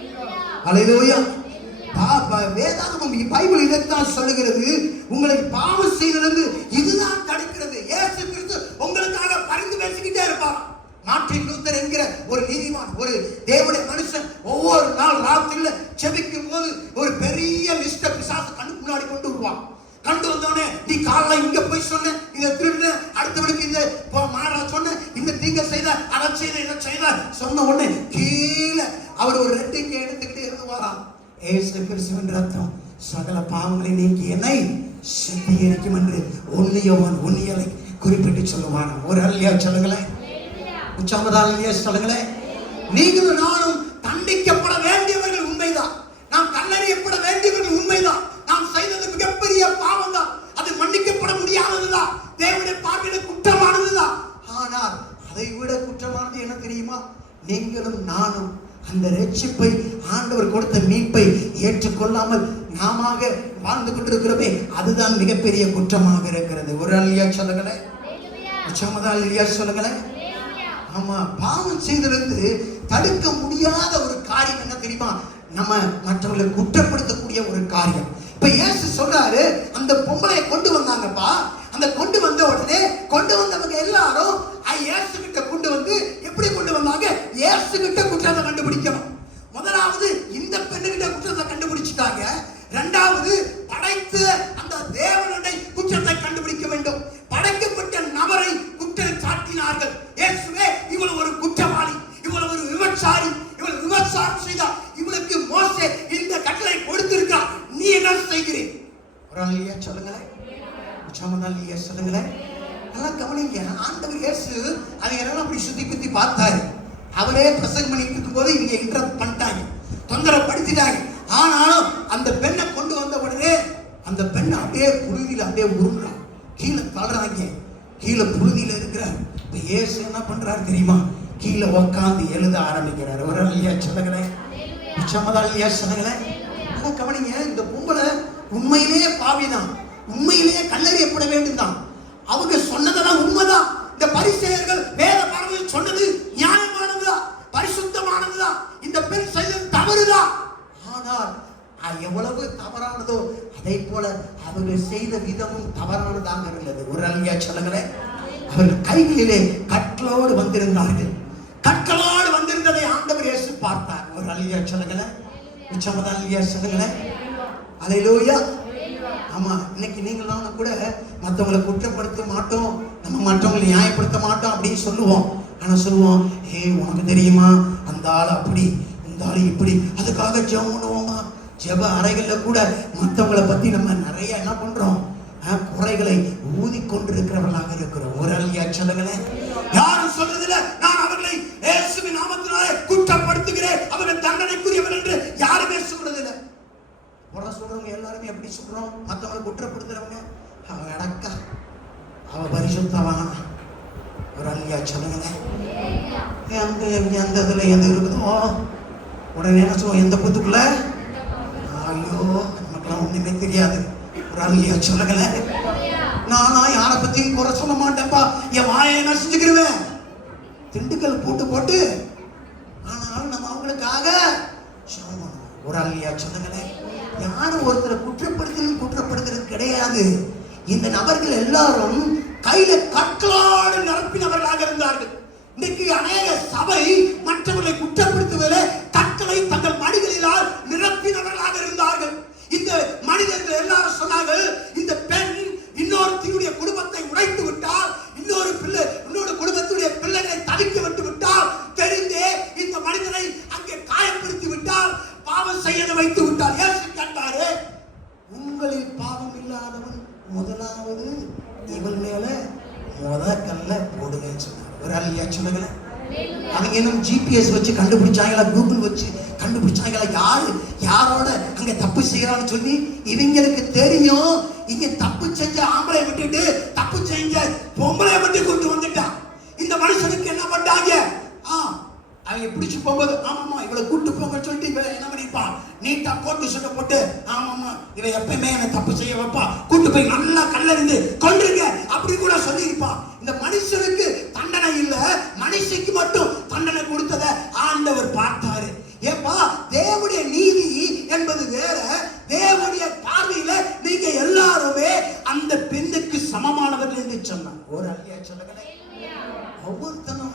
அல்லேலூயா. வேதாகமம் பைபிள் இதைத்தான் சொல்லுகிறது. உங்களை பாவம் செய்திருந்து இதுதான் தடுக்கிறது. இயேசு கிறிஸ்து உங்களுக்காக பரிந்து பேசிக்கிட்டே இருப்பார். மார்ட்டின் லூத்தர் என்கிற ஒரு நீதிமான், ஒரு தேவனுடைய மனுஷன், ஒவ்வொரு நாள் ராத்திரில ஜெபிக்கும் போது ஒரு பெரிய லிஸ்ட பிசாசு கண்ணு முன்னாடி கொண்டு வருவான். கண்டு வந்தோடனே நீ காலைல இங்க போய் சொன்ன, இதை திருடு, அடுத்தவனுக்கு இந்த மாறா சொன்ன, இந்த தீங்க செய்த, அதை செய்த, இதை செய்த சொன்ன உடனே கீழே அவர் ஒரு ரெட்டிங்க எடுத்துக்கிட்டே இருந்து வரான். இயேசு கிறிஸ்துவின் ரத்தம் சகல பாவங்களை நீக்கி என்னை சுத்திகரிக்கும் என்று 1 யோவான் 1:7 குறிப்பிட்டு சொல்லுவான். ஒரு அல்லேலூயா சொல்லுங்களேன். உச்சமதாலியே சொல்லுங்களேன். நீங்களும் நானும் தண்டிக்கப்பட வேண்டியவர்கள் உண்மைதான். நாம் கல்லறியப்பட வேண்டியவர்கள் உண்மைதான். நாம் செய்தது மிகப்பெரிய பாவம் தான். அது மன்னிக்கப்பட முடியாததுதான். தேவனுடைய பார்வையில் குற்றமானதுதான். ஆனால் அதை விட குற்றமானது என்ன தெரியுமா? நீங்களும் நானும் அந்த ரட்சிப்பை, ஆண்டவர் கொடுத்த மீட்பை ஏற்றுக்கொள்ளாமல் நாம வாழ்ந்து கொண்டிருக்கிறோமே, அதுதான் மிகப்பெரிய குற்றமாக இருக்கிறது. ஒரு அல்லேலூயா சொல்லுங்களேன். உச்சமதாலியே சொல்லுங்களேன். ஆமா, பாவம் செய்திருந்து தடுக்க முடியாத ஒரு காரியம் என்ன தெரியுமா? நம்ம மற்றவர்களை குற்றப்படுத்தக்கூடிய ஒரு காரியம். இப்ப இயேசு சொல்றாரு, அந்த பொம்பளையை கொண்டு வந்தாங்கப்பா. அந்த கொண்டு வந்த உடனே கொண்டு வந்தவங்க எல்லாரும் இயேசு கிட்ட கொண்டு வந்து எப்படி கொண்டு வந்தாங்க? இயேசு கிட்ட குற்றத்தை கண்டுபிடிக்கணும். முதலாவது இந்த பெண்ணுகிட்ட குற்றத்தை கண்டுபிடிச்சிட்டாங்க. இரண்டாவது படைத்து அந்த தேவனுடைய குற்றத்தை கண்டுபிடிக்க வேண்டும். படைக்கப்பட்ட நபரை குற்றம் சாட்டினார்கள். இயேசுவே, இவள் ஒரு குற்றவாளி, இவள் ஒரு விபச்சாரி, இவள் விபச்சாரம் செய்தார், இவளுக்கு மோசே இந்த கட்டளை கொடுத்திருக்கார், நீ என்ன செய்கிறீர்? ஒரு அல்லேலூயா சொல்லுங்களேன். உச்சமதாலியே சொல்லுங்களேன். நல்லா கவனிங்க. ஆண்டவர் இயேசு அதை எல்லாம் அப்படி சுத்தி குத்தி பார்த்தாரு. அவரே பிரசங்கம் பண்ணிட்டு இருக்கும் போது இவங்க இன்டரப்ட் பண்ணிட்டாங்க, தொந்தரப்படுத்திட்டாங்க. ஆனாலும் அந்த பெண்ணை கொண்டு வந்த உடனே அந்த பெண்ணை அப்படியே புழுதியில அப்படியே உருள்றான், கீழே தள்ளுறாங்க, கீழே புழுதியில இருக்கிறார். இப்ப இயேசு என்ன பண்றாரு தெரியுமா? கீழே உட்காந்து எழுத ஆரம்பிக்கிறார். ஒரு அல்லேலூயா சொல்லுங்களேன். உச்சமதாலியே சொல்லுங்களேன். நல்லா கவனிங்க. இந்த பொம்பளை உண்மையிலேயே பாவிதான், உண்மையிலேயே கல்லறியப்பட வேண்டும் தான். அவங்க சொன்னதெல்லாம் உண்மைதான். இந்த பரிசேயர்கள் வேத பாரதியில் சொன்னது நியாயமானதுதான், பரிசுத்தமானதுதான். இந்த பெண் செய்தது தவறுதான். ஆனால் எவ்வளவு தவறானதோ அதை போல அவர்கள் செய்த விதமும் தவறானதாக இருந்தது. ஒரு அல்லேலூயா சொல்லுங்களேன். அவர்கள் கைகளிலே கற்களோடு வந்திருந்தார்கள். கற்களோடு வந்திருந்ததை ஆண்டவர் இயேசு பார்த்தார். ஒரு அல்லேலூயா சொல்லுங்களேன். உச்சமதாலியே சொல்லுங்களேன். அல்லேலூயா. ஆமா, இன்னைக்கு நீங்கள் நானும் கூட மற்றவங்களை குற்றப்படுத்த மாட்டோம், நம்ம மற்றவங்களை நியாயப்படுத்த மாட்டோம் அப்படின்னு சொல்லுவோம். ஆனா சொல்லுவோம், உனக்கு தெரியுமா அந்த ஆள் அப்படி, இந்த ஆள் இப்படி. அதுக்காக ஜெபம் பண்ணுவோமா? ஜெப அறைகள்ல கூட மற்றவங்களை பத்தி நம்ம நிறைய என்ன பண்றோம்? குறைகளை ஊதி கொண்டிருக்கிறவர்களாக இருக்கிறோம். ஒரு அல்லேலூயா சொல்லுங்களேன். யாரும் சொல்றதில்லை நான் அவர்களை இயேசுவின் நாமத்தினாலே குற்றப்படுத்துகிறேன், அவர்கள் தண்டனைக்குரியவர்கள் என்று யாருமே சொல்றதில்லை. உட சொல்றவங்க எல்லாருமே எப்படி சொல்றோம்? மற்றவங்களை குற்றப்படுத்துறவங்க, அவ அடக்கா, அவ பரிசுத்தவானா. ஒரு அல்லேலூயா சொல்லுங்களேன். எந்த இதுல எது இருக்குதோ உடனே என்ன சொல்லுவோம்? எந்த புத்துக்குள்ள? ஐயோ, நமக்குலாம் ஒண்ணுமே தெரியாது. ஒரு அல்லேலூயா சொல்லுங்களேன். நானா யாரை பத்தியும் குறை சொல்ல மாட்டேன்ப்பா, என் வாயை என்ன செஞ்சுக்கிருவேன்? திண்டுக்கல் போட்டு. ஆனாலும் நம்ம அவங்களுக்காக சொல்லுங்களேன். யாரும் ஒருத்தரை குற்றப்படுத்துறது கிடையாது. இந்த நபர்கள் எல்லாரும் கையில கற்களோடு நிரப்பினவர்களாக இருந்தார்கள். இன்னைக்கு அநேக சபை மற்றவர்களை குற்றப்படுத்துவதில் கற்களை தங்கள் மடிகளிலால் நிரப்பினவர்களாக இருந்தார்கள். இந்த மனிதர்கள் எல்லாரும் சொன்னார்கள், இந்த பெண் இன்னொருத்தினுடைய குடும்பத்தை உடைத்து விட்டால், இன்னொரு குடும்பத்துடைய பிள்ளைகளை தவிக்க விட்டு விட்டால், தெரிந்தே இந்த மனிதனை அங்கே காயப்படுத்தி விட்டால், பாவம் செய்ய வைத்து விட்டால். இயேசு கேட்டாரு, உங்களில் பாவம் இல்லாதவன் முதலாவது இவள் மேல கல்ல போடுவேன்னு சொன்னார். ஒரு அல்லையா சொல்லுங்களேன். அவங்க இன்னும் ஜிபிஎஸ் வச்சு கண்டுபிடிச்சாங்களா, கூகுள் வச்சு கண்டுபிடிச்சாங்களா, யாரோட அங்க தப்பு செய்யறான்னு சொல்லி இவங்களுக்கு தெரியும். இங்க தப்பு செஞ்ச ஆம்பளை விட்டுட்டு தப்பு செஞ்ச பொம்பளை மட்டும் கொண்டு வந்துட்டான். இந்த மனுஷனுக்கு என்ன பண்ணாங்க, அவங்க பிடிச்சு போகும்போது ஆமாமா இவளை கூட்டு போங்க சொல்லிட்டு இவ என்ன பண்ணிருப்பான், நீட்டா கோட்டு சுட்ட போட்டு ஆமாமா இவ எப்பயுமே என்ன தப்பு செய்ய வைப்பா, கூட்டு போய் நல்லா கல்லறிந்து கொன்றுங்க அப்படி கூட சொல்லியிருப்பான். இந்த மனுஷனுக்கு தண்டனை இல்ல, மனுஷிக்கு மட்டும் தண்டனை கொடுத்ததை ஆண்டவர் பார்த்தாரு. ஏப்பா, தேவனுடைய நீதி என்பது வேற. தேவனுடைய பார்வையில நீங்க எல்லாருமே அந்த பெண்ணுக்கு சமமானவர்கள் என்று சொன்னார். ஒரு அல்லையா சொல்லுங்களேன். ஒவ்வொருத்தனும்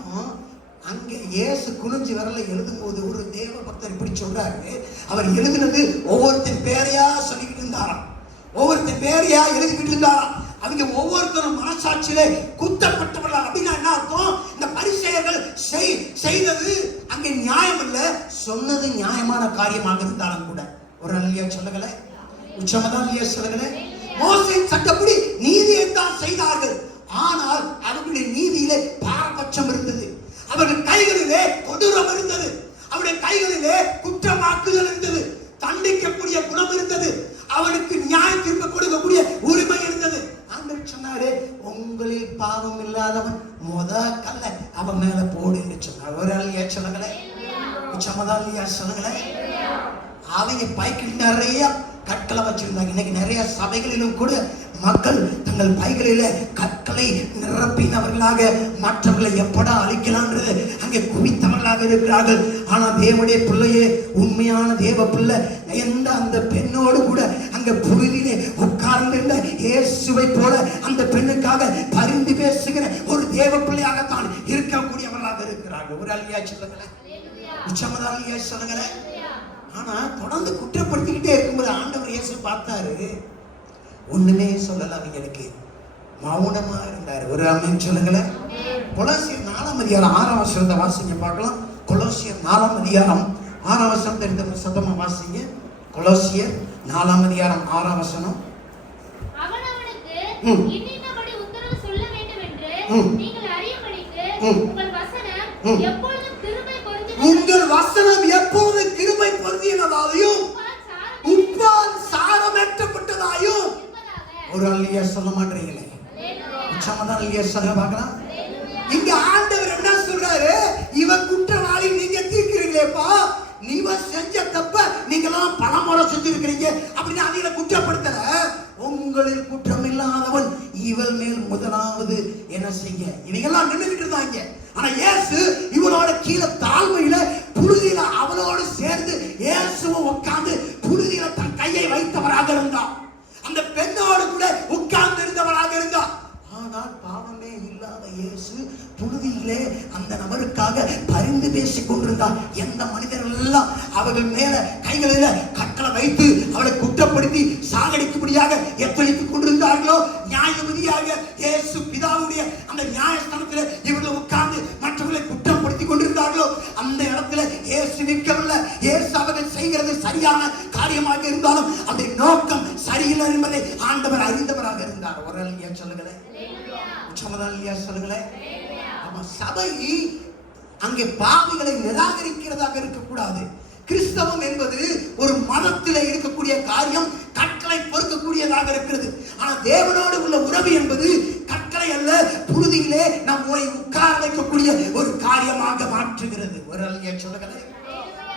அங்கே இயேசு குனிஞ்சு வரல எழுதும் போது ஒரு தேவ பக்தர் இப்படி சொல்றாரு. அவர் எழுதினது ஒவ்வொருத்தன் பேரையா சொல்லிக்கிட்டு இருந்தாராம், ஒவ்வொருத்தன் பேரையா எழுதிக்கிட்டு இருந்தாராம். அவங்க ஒவ்வொருத்தரும் மனசாட்சியிலே குத்தப்பட்டவர்கள். அப்படின்னா என்ன அர்த்தம், இந்த பரிசேயர்கள் செய்தது அங்கே நியாயம் இல்ல, சொன்னது நியாயமான காரியமாக இருந்தாலும் கூட. ஒரு அல்லையா சொல்லுங்களேன், உச்சமதான் இல்லையா சொல்லுங்களேன். மோசேயின் சட்டப்படி நீதியை தான் செய்தார்கள், ஆனால் அவர்களுடைய நீதியிலே பாரபட்சம் இருந்தது. அவர்கள் கைகளிலே கொடூரம் இருந்தது, அவருடைய கைகளிலே குற்றமாக்குதல் இருந்தது, தண்டிக்கக்கூடிய குணம் இருந்தது, அவனுக்கு நியாய தீர்ப்பு கொடுக்கக்கூடிய உரிமை இருந்தது. ஆண்டவர் சொன்னாரு, உங்களில் பாவம் இல்லாதவன் கல்ல அவன் மேல போடு என்று சொன்னார். ஒரு அல்லையா சொல்லுங்களேன், உச்சமதான் இல்லையா சொல்லுங்களேன். அவங்க பைக்கில் நிறைய கற்களை வச்சிருந்தாங்க. இன்னைக்கு நிறைய சபைகளிலும் கூட மக்கள் தங்கள் பைகளில கற்களை நிரப்பினவர்களாக மற்றவர்களை எப்படா அழிக்கலான்றது அங்கே குவித்தவர்களாக இருக்கிறார்கள். ஆனா தேவனுடைய பிள்ளையே, உண்மையான தேவ பிள்ளை எந்த அந்த பெண்ணோடு கூட அங்க புழுதியிலே உட்கார்ந்திருந்த இயேசுவை போல அந்த பெண்ணுக்காக பரிந்து பேசுகிற ஒரு தேவ பிள்ளையாகத்தான் இருக்கக்கூடியவர்களாக இருக்கிறார்கள். ஒரு அல்லையா சொல்லுங்களேன், உச்சமதா அல்லையா சொல்லுங்களேன். ஆனா தொடர்ந்து குற்றப்படுத்திக்கிட்டே இருக்கும்போது ஆண்டவர் இயேசு பார்த்தாரு, ஒண்ணுமே சொல்லல, அவங்களுக்கு மௌனமா இருந்தாரு. ஒரு ஆமென் சொல்லுங்களேன். கொலோசியர் 4ஆம் அதிகாரம் 6ஆம் வசனத்தை வாசிங்க பார்க்கலாம். கொலோசியர் 4ஆம் அதிகாரம் 6ஆம் வசனம் தெரிந்த சத்தமா வாசிங்க. கொலோசியர் 4ஆம் அதிகாரம் 6ஆம் வசனம். அவனவனுக்கு இன்னின்னபடி உத்தரவு சொல்ல வேண்டும் என்று நீங்கள் அறியும்படிக்கு உங்கள் வசனம் எப்பொழுதும் கிருபை பொருந்தினதாயும் உப்பால் சாரமேற்றப்பட்டதாயும். ஒரு அல்லையா சொல்ல மாட்டீங்களே, உச்சமதான் அல்லையா சொல்ல பார்க்கலாம். இங்க ஆண்டவர் என்ன சொல்றாரு, இவன் குற்றவாளி நீங்க தீர்க்கிறீங்களேப்பா, நீங்க செஞ்ச தப்ப நீங்களாம் பலமுறை செஞ்சிருக்கிறீங்க அப்படின்னு அவங்களை குற்றப்படுத்தல. உங்களில் குற்றம் இல்லாதவன் இவள் மேல் முதலாவது என்ன செய்ய. இவங்கெல்லாம் நின்றுகிட்டு இருந்தாங்க. ஆனா இயேசு இவளோட கீழே தாழ்மையில புழுதியில அவளோடு சேர்ந்து இயேசுவை உட்கார்ந்து புழுதியில தன் கையை வைத்தவராக இருந்தார். அந்த பெண்ணோடு கூட உட்கார்ந்து இருந்தவராக இருந்தார். ஆனால் பாவமே இல்லாத இயேசு புழுதியிலே அந்த நபருக்காக பரிந்து பேசிக் கொண்டிருந்தார். எந்த மனிதர்கள் எல்லாம் அவர்கள் மேல கைகளில கற்களை வைத்து அவளை குற்றப்படுத்தி சாகடிக்கும்படியாக எத்தனைத்துக் கொண்டிருந்தார்களோ, நியாயபதியாக இயேசு பிதாவுடைய அந்த நியாயஸ்தானத்தில் இவர்கள் உட்கார்ந்து மற்றவர்களை குற்றப்படுத்தி கொண்டிருந்தார்களோ, அந்த இடத்துல இயேசு நிற்கவில்லை. இயேசு அவர்கள் செய்கிறது சரியான காரியமாக இருந்தாலும் அந்த நோக்கம் சரியில்லை என்பதை ஆண்டவர் அறிந்தவராக இருந்தார். ஒரு அல்லையா சொல்லுங்களேன், உச்சமதான் இல்லையா சொல்லுங்களேன். சபை அங்கே பாவிகளை நிராகரிக்கிறதாக இருக்கக்கூடாது. கிறிஸ்தவம் என்பது ஒரு மதத்திலே இருக்கக்கூடிய காரியம், கற்களை பொறுக்கக்கூடியதாக இருக்கிறது. ஆனா தேவனோடு உள்ள உறவு என்பது கற்களை அல்ல, புழுதியிலே நம்மை உட்கார வைக்கக்கூடிய ஒரு காரியமாக மாற்றுகிறது. ஒரு அல்லையா சொல்லுங்களேன்.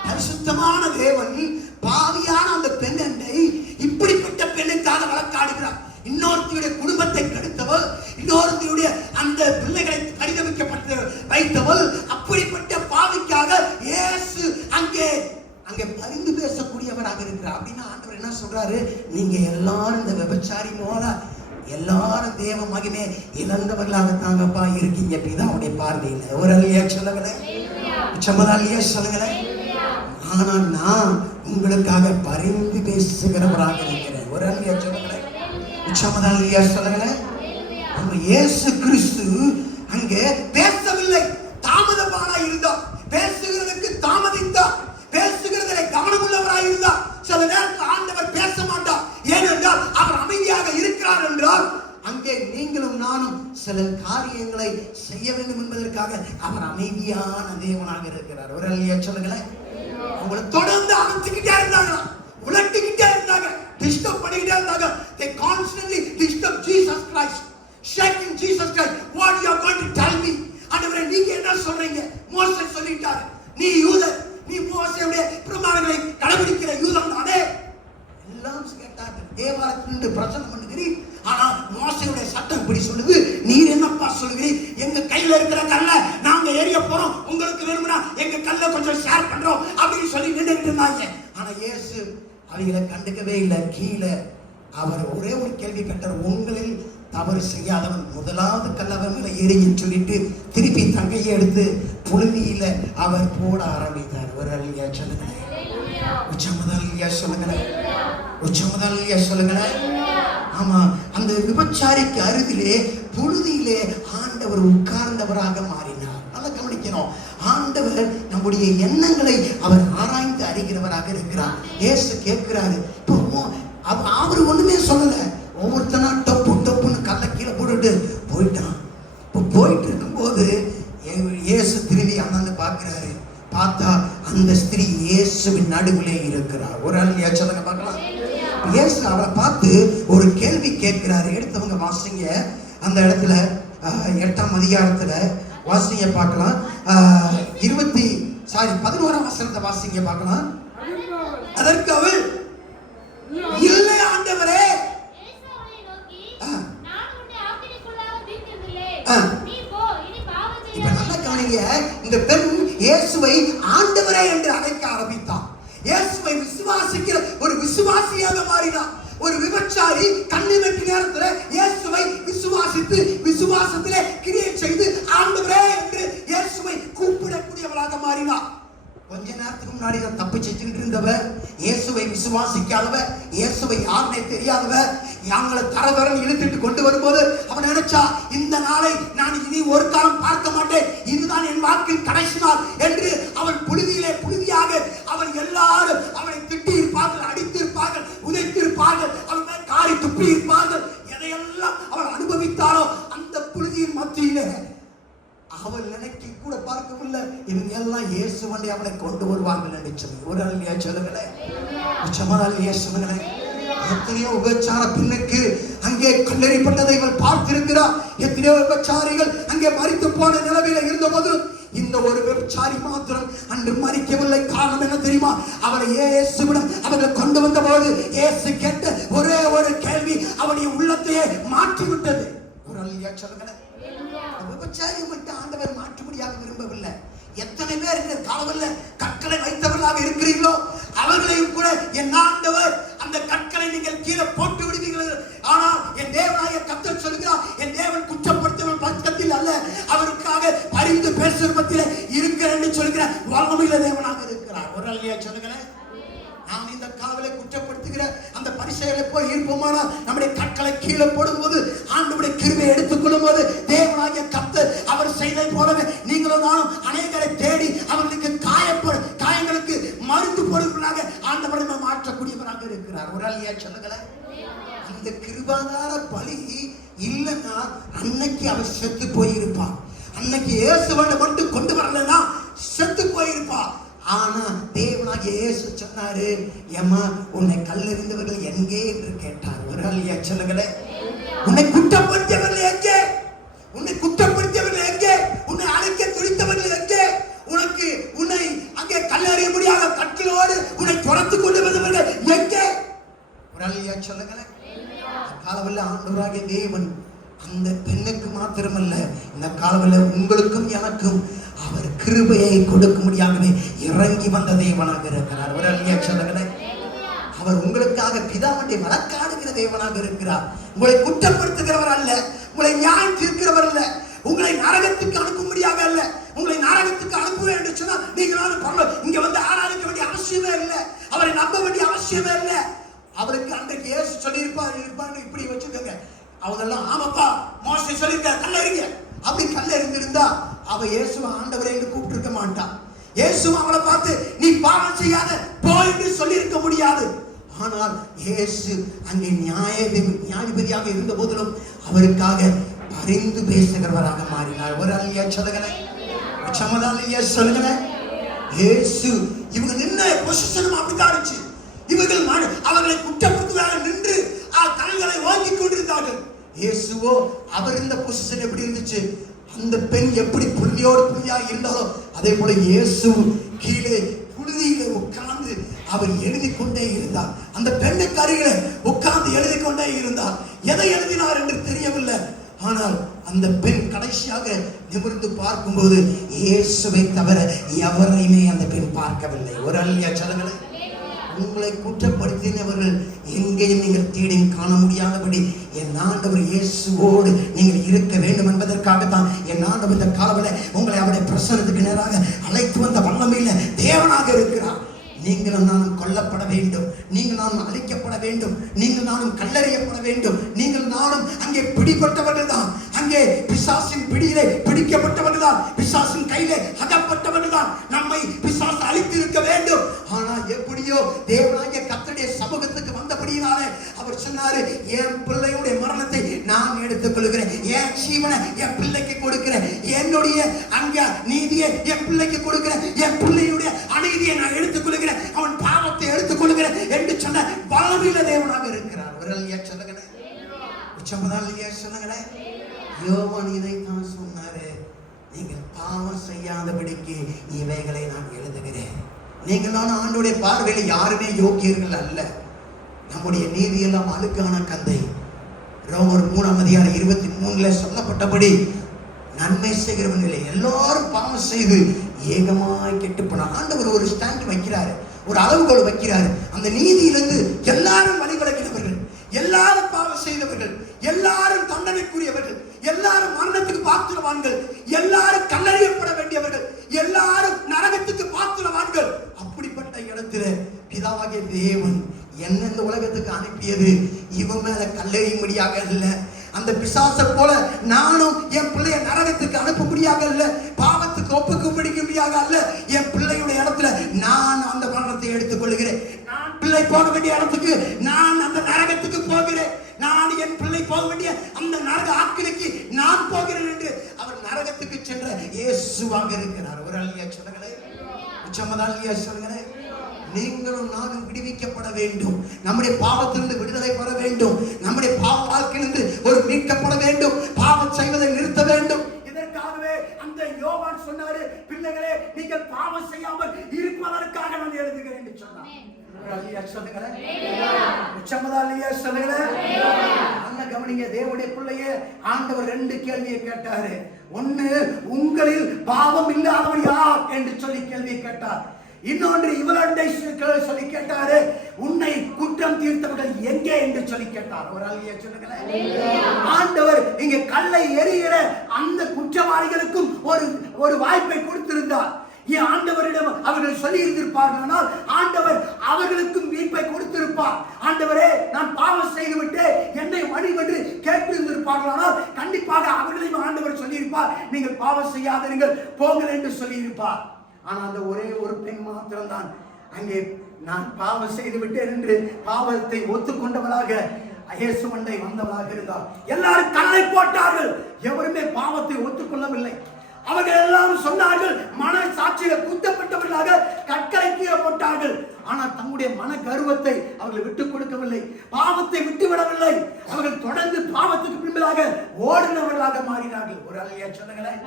பரிசுத்தமான தேவன் பாவியான அந்த பெண்ணை இப்படிப்பட்ட பெண்ணுக்காக வழக்காடுகிறார். இன்னொருத்தருடைய குடும்பத்தை கெடுத்தவள், இன்னொருத்தருடைய அந்த பிள்ளைகளை பரிதவிக்கப்பட்டு வைத்தவள், அப்படிப்பட்ட பாவிக்காக இயேசு அங்கே பரிந்து பேசக்கூடியவராக இருக்கிறார். இருக்கிறார். அப்படின்னா ஆண்டவர் என்ன சொல்றாரு, நீங்க எல்லாரும் இந்த விபச்சாரி போல எல்லாரும் தேவ மகிமை இழந்தவர்களாகத்தாங்கப்பா இருக்கீங்க. அப்படிதான் அவருடைய பார்வையில. ஒரு அல்லையா சொல்லுங்களேன், சம்மதாலியா சொல்லுங்களேன். ஆனா நான் உங்களுக்காக பரிந்து பேசுகிறவராக இருக்கிறேன். ஒரு அல்லையா சொல்லுங்களேன், சம்மதாலியா சொல்லுங்களேன். நம்ம இயேசு கிறிஸ்து அங்கே பேசவில்லை, தாமதமானா இருந்தார். பேசுகிறதுக்கு தாமதித்தார், பேசுகிறதில் கவனம் உள்ளவராய் இருந்தார். சில நேரத்தில் ஆண்டவர் பேச மாட்டார், ஏனென்றால் அவர் அமைதியாக இருக்கிறார் என்றால் அங்கே நீங்களும் நானும் சில காரியங்களை செய்ய வேண்டும் என்பதற்காக அவர் அமைதியான தேவனாக இருக்கிறார். ஒரு அல்லையா சொல்லுங்களேன். அவங்களை தொடர்ந்து அனுப்பிக்கிட்டே இருந்தாங்க, உலட்டிக்கிட்டே இருந்தாங்க, டிஸ்டர்ப் பண்ணிக்கிட்டே இருந்தாங்க. They constantly disturb Jesus Christ, shaking Jesus Christ. What you are going to tell me? ஆண்டவரே நீங்க என்ன சொல்றீங்க? மோசே சொல்லிட்டாரு, நீ யூதன், நீ மோசேயுடைய பிரமாணங்களை கடைபிடிக்கிற யூதன் தானே. எல்லாம் கேட்டார்கள், தேவாலயத்தில் பிரச்சனை பண்ணுகிறீர், ஆனா மோசேயுடைய சட்டம் இப்படி சொல்லுது, நீர் என்னப்பா சொல்லுகிறீர்? எங்க கையில இருக்கிற கல்ல நாங்க ஏறிய போறோம், உங்களுக்கு வேணும்னா எங்க கல்ல கொஞ்சம் ஷேர் பண்றோம் அப்படின்னு சொல்லி நின்றுட்டு இருந்தாங்க. ஆனா இயேசு அவைகளை கண்டுக்கவே இல்லை. கீழே அவர் ஒரே ஒரு கேள்வி கேட்டார், உங்களில் தவறு செய்யாதவன் முதலாவது கல்லவன் மேல ஏறின்னு சொல்லிட்டு திருப்பி தங்கையை எடுத்து புழுதியில அவர் போட ஆரம்பித்தார். ஒரு அல்லையா சொல்லுங்களேன், உச்சமதாலியா சொல்லுங்களேன், உச்சமதாலியா சொல்லுங்களேன். ஆமா, அந்த விபச்சாரிக்கு அருகிலே புழுதியிலே ஆண்டவர் உட்கார்ந்தவராக மாறினார். நல்லா கவனிக்கணும், ஆண்டவர் நம்முடைய எண்ணங்களை அவர் ஆராய்ந்து அறிகிறவராக இருக்கிறார். இயேசு கேட்கிறாரு, இப்போ அவர் ஒண்ணுமே சொல்லல, ஒவ்வொருத்தனா டப்பு டப்புன்னு கல்ல கீழே போட்டுட்டு போயிட்டான். இப்போ போயிட்டு இருக்கும்போது இயேசு திரும்பி அண்ணாந்து பார்க்கிறாரு, பார்த்தா அந்த ஸ்திரீ இயேசுவின் நடுவிலே இருக்கிறார். ஒரு அல்லையா சொல்லுங்க பார்க்கலாம். இயேசு அவரை பார்த்து ஒரு கேள்வி கேட்கிறாரு. எடுத்தவங்க வாசிங்க, அந்த இடத்துல 8ஆம் அதிகாரத்துல வாசிங்க பார்க்கலாம். 11ஆம் வசனத்தை வாசிங்க பார்க்கலாம். அதற்கு அவள், இல்லை ஆண்டவரே. இப்ப நல்லா கவனிங்க, இந்த பெண் இயேசுவை ஆண்டவரே என்று அழைக்க ஆரம்பித்தார். இயேசுவை விசுவாசிக்கிற ஒரு விசுவாசியாக மாறினார். ஒரு விபச்சாரி கண்ணி வெட்டி நேரத்துல இயேசுவை விசுவாசித்து விசுவாசத்திலே கிரியை செய்து ஆண்டவரே என்று இயேசுவை கூப்பிடக்கூடியவளாக மாறினார். கொஞ்ச நேரத்துக்கு முன்னாடி தான் தப்பு செஞ்சுக்கிட்டு இருந்தவ, இயேசுவை விசுவாசிக்காதவ, இயேசுவை யாருனே தெரியாதவ, அவங்களை தரதரன் இழுத்துட்டு கொண்டு வரும்போது அவன் நினைச்சா, இந்த நாளை நான் இனி ஒரு காலம் பார்க்க மாட்டேன், இதுதான் என் வாழ்க்கையில் கடைசி நாள் என்று அவள் புழுதியிலே புழுதியாக அவள் எல்லாரும் அவளை திட்டி இருப்பார்கள், அடித்து இருப்பார்கள், உதைத்து இருப்பார்கள், அவள் மேல் காரி துப்பி இருப்பார்கள். எதையெல்லாம் அவள் அனுபவித்தாரோ அந்த புழுதியின் மத்தியிலே அவள் நினைக்க கூட பார்க்கவில்லை, இவங்க எல்லாம் இயேசுவண்டை அவளை கொண்டு வருவார்கள் நினைச்சது. ஒரு அல்லையா சொல்லுங்களேன், சமதாலியா சொல்லுங்களேன். எத்தனையோ விபச்சார பெண்ணுக்கு அங்கே கல்லெறிப்பட்டதை இவள் பார்த்திருக்கிறார். எத்தனையோ விபச்சாரிகள் அங்கே மரித்து போன நிலவில இருந்தபோது இந்த ஒரு விபச்சாரி மாத்திரம் அன்று மரிக்கவில்லை. காரணம் என்ன தெரியுமா? அவரை இயேசுவிடம் அவர்கள் கொண்டு வந்த போது இயேசு கேட்ட ஒரே ஒரு கேள்வி அவனுடைய உள்ளத்தையே மாற்றி விட்டது. ஒரு அல்லையா சொல்லுங்களேன். விபச்சாரியை மட்டும் ஆண்டவர் மாற்றும்படியாக விரும்பவில்லை. எத்தனை பேர் இந்த காலவல்ல கற்களை வைத்தவர்களாக இருக்கிறீர்களோ அவர்களையும் கூட என் ஆண்டவர் அந்த கற்களை நீங்கள் கீழே போட்டு விடுவீர்கள். ஆனால் என் தேவனாய கர்த்தர் சொல்கிறார், என் தேவன் குற்றப்படுத்தவர்கள் பட்சத்தில் அல்ல, அவருக்காக பரிந்து பேசுவதில் இருக்கிறேன் என்று சொல்கிற வல்லமையுள்ள தேவனாக இருக்கிறார். ஒரு அல்லையா சொல்லுங்களேன். நாம் இந்த காவலை குற்றப்படுத்துகிற அந்த பரிசைகளை போய் இருப்போமானா நம்முடைய கற்களை கீழே போடும்போது ஆண்டவருடைய கிருபையை எடுத்துக்கொள்ளும் போது தேவனாகிய கர்த்தர் அவர் செய்ததை போலவே நீங்களும் நானும் அநேகரை தேடி அவர்களுக்கு காயங்களுக்கு மருந்து போடுவதாக ஆண்டவரை மாற்றக்கூடியவராக இருக்கிறார். ஒரு அல்லையா சொல்லுங்களேன். அந்த கிருபாதார பலி இல்லைன்னா அன்னைக்கு அவர் செத்து போயிருப்பார். அன்னைக்கு இயேசுவை மட்டும் கொண்டு வரலன்னா செத்து போயிருப்பார். ஆனா தேவனாகிய இயேசு சொன்னாரு, ஏம்மா உன்னை கல்லெறிந்தவர்கள் எங்கே என்று கேட்டார். ஒரு அல்லையா சொல்லுங்களேன். உன்னை குற்றப்படுத்தியவர்கள் எங்கே? உன்னை குற்றப்படுத்தியவர்கள் எங்கே? உன்னை அழைக்க துடித்தவர்கள் எங்கே? உன்னை அங்கே கல்லெறிய முடியாத கற்களோடு உன்னை துரத்து கொண்டு வந்தவர்கள் எங்கே? ஒரு அல்லையா சொல்லுங்களேன். காலவல்ல ஆண்டவராகிய தேவன் அந்த பெண்ணுக்கு மாத்திரமல்ல, இந்த காலவல்ல உங்களுக்கும் எனக்கும் அவர் கிருபையை கொடுக்க முடியாமலே இறங்கி வந்த தேவனாக இருக்கிறார். ஒரு அல்லையா சொல்லுங்களேன். அவர் உங்களுக்காக பிதாவுடைய வழக்காடுகிற தேவனாக இருக்கிறார். உங்களை குற்றப்படுத்துகிறவர் அல்ல, உங்களை நியாயம் தீர்க்கிறவர் அல்ல, உங்களை நரகத்துக்கு அனுப்பும்படியாக அல்ல. உங்களை நரகத்துக்கு அனுப்புவேன் என்று சொன்னா நீங்களாலும் பரலோகம் இங்க வந்து ஆராதிக்க வேண்டிய அவசியமே இல்லை, அவரை நம்ப வேண்டிய அவசியமே இல்லை. அவருக்கு அன்றைக்கு இயேசு சொல்லியிருப்பாரு இப்படி வச்சுக்கோங்க, அவங்கெல்லாம் ஆமாப்பா மோசே சொல்லியிருக்காரு கல்லறிங்க, அப்படி கல்லறிந்திருந்தா அவ இயேசுவ ஆண்டவரே என்று கூப்பிட்டு இருக்க மாட்டான். இயேசு அவளை பார்த்து நீ பாவம் செய்யாத போயிட்டு சொல்லி இருக்க முடியாது. ஆனால் இயேசு அங்கே நியாயாதிபதியாக இருந்த போதிலும் அவருக்காக பரிந்து பேசுகிறவராக மாறினார். ஒரு அல்லையா சொல்லுங்களே, சமதாலியா சொல்லுங்களே. இயேசு இவங்க நின்ன பொசிஷனும் அப்படிதான் இருந்துச்சு. இவர்கள் அவர்களை குற்றப்படுத்துவதாக நின்று கண்களை வாங்கி கொண்டிருந்தார்கள். இயேசுவோ அவர் இருந்த பொசிஷன் எப்படி இருந்துச்சு, அந்த பெண் எப்படி புழுதியோடு புழுதியாக இருந்தாலும் அதே போல இயேசு கீழே புழுதியில உட்கார்ந்து அவர் எழுதி கொண்டே இருந்தார். அந்த பெண்ணுக்கு அருகிலே உட்கார்ந்து எழுதி கொண்டே இருந்தார். எதை எழுதினார் என்று தெரியவில்லை. ஆனால் அந்த பெண் கடைசியாக நிமிர்ந்து பார்க்கும்போது இயேசுவை தவிர எவரையுமே அந்த பெண் பார்க்கவில்லை. ஒரு அல்லையா சொல்லுங்களேன். உங்களை குற்றப்படுத்தினவர்கள் எங்கேயும் நீங்கள் தேடி காண முடியாதபடி என் ஆண்டவர் இயேசுவோடு நீங்கள் இருக்க வேண்டும் என்பதற்காகத்தான் என் ஆண்டவர் இந்த காலவரை உங்களை அவருடைய பிரசன்னத்துக்கு நேராக அழைத்து வந்த வல்லமையில தேவனாக இருக்கிறார். நீங்கள் நானும் கொல்லப்பட வேண்டும், நீங்கள் நானும் அழிக்கப்பட வேண்டும், நீங்கள் நானும் கல்லறியப்பட வேண்டும், நீங்கள் நானும் அங்கே பிடிபட்டவர்கள் தான், அங்கே பிசாசின் பிடியிலே பிடிக்கப்பட்டவர்கள் தான், பிசாசின் கையிலே அகப்பட்டவர்கள் தான். நம்மை பிசாசு அழித்திருக்க வேண்டும். ஆனால் எப்படியோ தேவனாகிய கர்த்தருடைய சமூகத்துக்கு வந்தபடியினாலே அவர் சொன்னாரு, என் பிள்ளையுடைய மரணத்தை நான் எடுத்துக் கொள்கிறேன், என் ஜீவனை என் பிள்ளைக்கு கொடுக்கிறேன், என்னுடைய அங்க நீதியை என் பிள்ளைக்கு கொடுக்கிறேன், என் பிள்ளையுடைய அநீதியை நான் எடுத்துக் கொள்கிறேன், அவன் பாவத்தை எடுத்துக் கொள்கிறேன் என்று சொன்ன வல்லமையுள்ள தேவனாக இருக்கிறார். சொல்லுங்களேன், சொல்லுங்களேன். யோவான் இதைத்தான் சொன்னாரு, நீங்கள் பாவம் செய்யாதபடிக்கு இவைகளை நான் எழுதுகிறேன். நீங்கள் நான் ஆண்டோடைய பார்வையில் யாருமே யோக்கியர்கள் அல்ல. நம்முடைய நீதி எல்லாம் அழுக்கான கந்தை. ரோமர் 3:23 சொல்லப்பட்டபடி நன்மை செய்கிறவன் இல்லை, எல்லாரும் பாவம் செய்து ஏகமாய் கெட்டு போனார். ஆண்டவர் ஒரு ஸ்டாண்ட் வைக்கிறாரு, ஒரு அளவுகோல் வைக்கிறாரு. அந்த நீதியிலிருந்து எல்லாரும் வழிவிலகினவர்கள், எல்லாரும் பாவம் செய்தவர்கள், எல்லாரும் தண்டனைக்குரியவர்கள், எல்லாரும் மரணத்துக்கு பாத்திரவான்கள், எல்லாரும் கல்லறியப்பட வேண்டியவர்கள், எல்லாரும் நரகத்துக்கு பாத்திரவான்கள். அப்படிப்பட்ட இடத்துல பிதாவாகிய தேவன் என்ன இந்த உலகத்துக்கு அனுப்பியது இவன் மேல கல்லறியும்படியாக அல்ல, அந்த பிசாசை போல நானும் என் பிள்ளைய நரகத்துக்கு அனுப்பும்படியாக அல்ல, பாவத்துக்கு ஒப்புக்கும்படியாக அல்ல. என் பிள்ளையுடைய இடத்துல நான் அந்த மரணத்தை எடுத்துக் கொள்கிறேன். நான் பிள்ளை போக வேண்டிய இடத்துக்கு நான் அந்த நரகத்துக்கு போகிறேன். நான் என் பிள்ளை போக வேண்டிய அந்த நரக ஆக்கினைக்கு நான் போகிறேன் என்று அவர் நரகத்துக்கு சென்ற இயேசுவாக இருக்கிறார். ஒரு அல்லையா சொல்லுங்களே, உச்சமதாலியா சொல்லுங்களே. நீங்களும் நானும் விடுவிக்கப்பட வேண்டும், நம்முடைய பாவத்திலிருந்து விடுதலை பெற வேண்டும், நம்முடைய பாவ வாழ்க்கையிலிருந்து ஒரு மீட்கப்பட வேண்டும், பாவம் செய்வதை நிறுத்த வேண்டும். இதற்காகவே அந்த யோவான் சொன்னாரு, பிள்ளைகளே நீங்கள் பாவம் செய்யாமல் இருப்பதற்காக நான் எழுதுகிறேன் என்று சொன்னார். கவனிங்க, தேவனுடைய பிள்ளையே ஆண்டவர் 2 கேள்வியை கேட்டாரு. ஒன்னு, உங்களில் பாவம் இல்லாதவர் யார் என்று சொல்லி கேள்வி கேட்டார். இன்னொன்று, இவளண்டை சொல்லி கேட்டாரு, உன்னை குற்றம் தீர்த்தவர்கள் எங்கே என்று சொல்லி கேட்டார். ஒரு ஆளியை சொல்லுங்களேன். ஆண்டவர் இங்க கல்லை எரிகிற அந்த குற்றவாளிகளுக்கும் ஒரு வாய்ப்பை கொடுத்திருந்தார். ஏன் ஆண்டவரிடம் அவர்கள் சொல்லி இருந்திருப்பார்கள், ஆண்டவர் அவர்களுக்கும் மீட்பை கொடுத்திருப்பார். ஆண்டவரே நான் பாவம் செய்து விட்டு என்னை வழிபட்டு கேட்டிருந்திருப்பார்கள், கண்டிப்பாக அவர்களையும் ஆண்டவர் சொல்லியிருப்பார், நீங்கள் பாவம் செய்யாதீர்கள் போங்கள் என்று சொல்லியிருப்பார். ஆனால் அந்த ஒரே ஒரு பெண் மாத்திரம்தான் அங்கே நான் பாவம் செய்து விட்டேன் என்று பாவத்தை ஒத்துக்கொண்டவளாக இயேசு மண்டை வந்தவளாக இருந்தார். எல்லாரும் கல்லை போட்டார்கள், எவருமே பாவத்தை ஒத்துக்கொள்ளவில்லை. அவர்கள் எல்லாம் சொன்னார்கள், மன சாட்சியில குத்தப்பட்டவர்களாக கற்களை கீழே போட்டார்கள். ஆனால் தங்களுடைய மன கர்வத்தை அவர்கள் விட்டுக் கொடுக்கவில்லை, பாவத்தை விட்டு விடவில்லை. அவர்கள் தொடர்ந்து பாவத்துக்கு பின்பதாக ஓடினவர்களாக மாறினார்கள். ஒரு அல்லையா சொல்லுங்களேன்.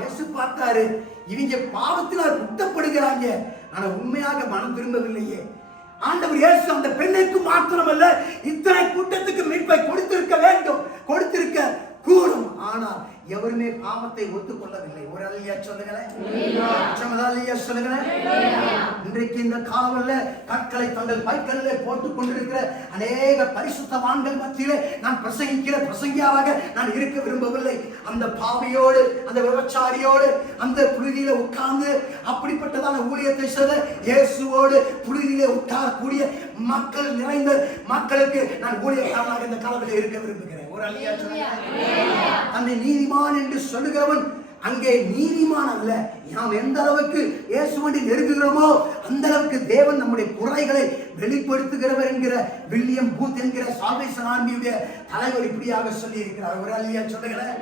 இயேசு பார்த்தாரு, இவங்க பாவத்தினால் குத்தப்படுகிறாங்க, ஆனா உண்மையாக மனம் திரும்பவில்லையே. ஆண்டவர் இயேசு அந்த பெண்ணுக்கு மாத்திரமல்ல, இத்தனை கூட்டத்துக்கு மீட்பை கொடுத்திருக்க வேண்டும், கொடுத்திருக்க கூடும். ஆனால் எவருமே பாவத்தை ஒத்துக்கொள்ளவில்லை. ஒரு அல்லையா சொல்லுங்களேன், சொல்லுங்களேன். அன்றைக்கு இந்த காவல்ல கற்களை தங்கள் பைகளிலே போட்டுக் கொண்டிருக்கிற அநேக பரிசுத்தவான்கள் மத்தியிலே நான் பிரசங்கிக்கிற பிரசங்கியாராக நான் இருக்க விரும்பவில்லை. அந்த பாவியோடு, அந்த விபச்சாரியோடு, அந்த புழுதியில உட்கார்ந்து அப்படிப்பட்டதான ஊழியத்தை செய்த இயேசுவோடு புழுதியிலே உட்காரக்கூடிய மக்கள் நிறைந்த மக்களுக்கு நான் ஊழியக்காரனாக இந்த காலத்தில் இருக்க விரும்புகிறேன். ஒரு அல்லையா சொல்லுங்க. தன்னை நீதிமான் என்று சொல்லுகிறவன் அங்கே நீதிமான் அல்ல. நாம் எந்த அளவுக்கு இயேசுவை நெருங்குகிறோமோ அந்த அளவுக்கு தேவன் நம்முடைய குறைகளை வெளிப்படுத்துகிறவர் என்கிற வில்லியம் பூத் என்கிற சால்வேஷன் ஆர்மியுடைய தலைவர் இப்படியாக சொல்லி இருக்கிறார். ஒரு அல்லையா சொல்லுகிறேன்.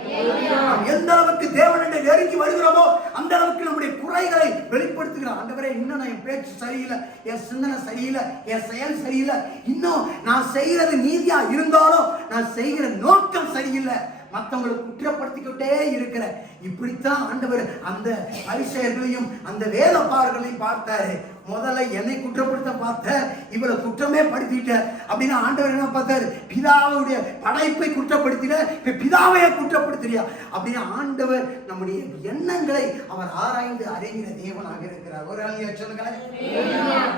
நாம் எந்த அளவுக்கு தேவனை நெருங்கி வருகிறோமோ அந்த அளவுக்கு நம்முடைய குறைகளை வெளிப்படுத்துகிறார். ஆண்டவரே, இன்னும் என் பேச்சு சரியில்லை, என் சிந்தனை சரியில்லை, என் செயல் சரியில்லை, இன்னும் நான் செய்யறது நீதியா இருந்தாலும் நான் செய்கிற நோக்கம் சரியில்லை, மற்றவங்களை குற்றப்படுத்திக்கிட்டே இருக்கிற. இப்படித்தான் ஆண்டவர் அந்த பரிசேயர்களையும் அந்த வேதப்பாரர்களையும் பார்த்தாரு. முதல்ல என்னை குற்றப்படுத்த பார்த்த, இவளை குற்றமே படுத்திட்ட அப்படின்னா ஆண்டவர் என்ன பார்த்தாரு? பிதாவுடைய படைப்பை குற்றப்படுத்தின, பிதாவையே குற்றப்படுத்துறியா அப்படின்னா ஆண்டவர் நம்முடைய எண்ணங்களை அவர் ஆராய்ந்து அறிகிற தேவனாக இருக்கிறார். ஒரு அல்லையா சொல்லுங்களேன்.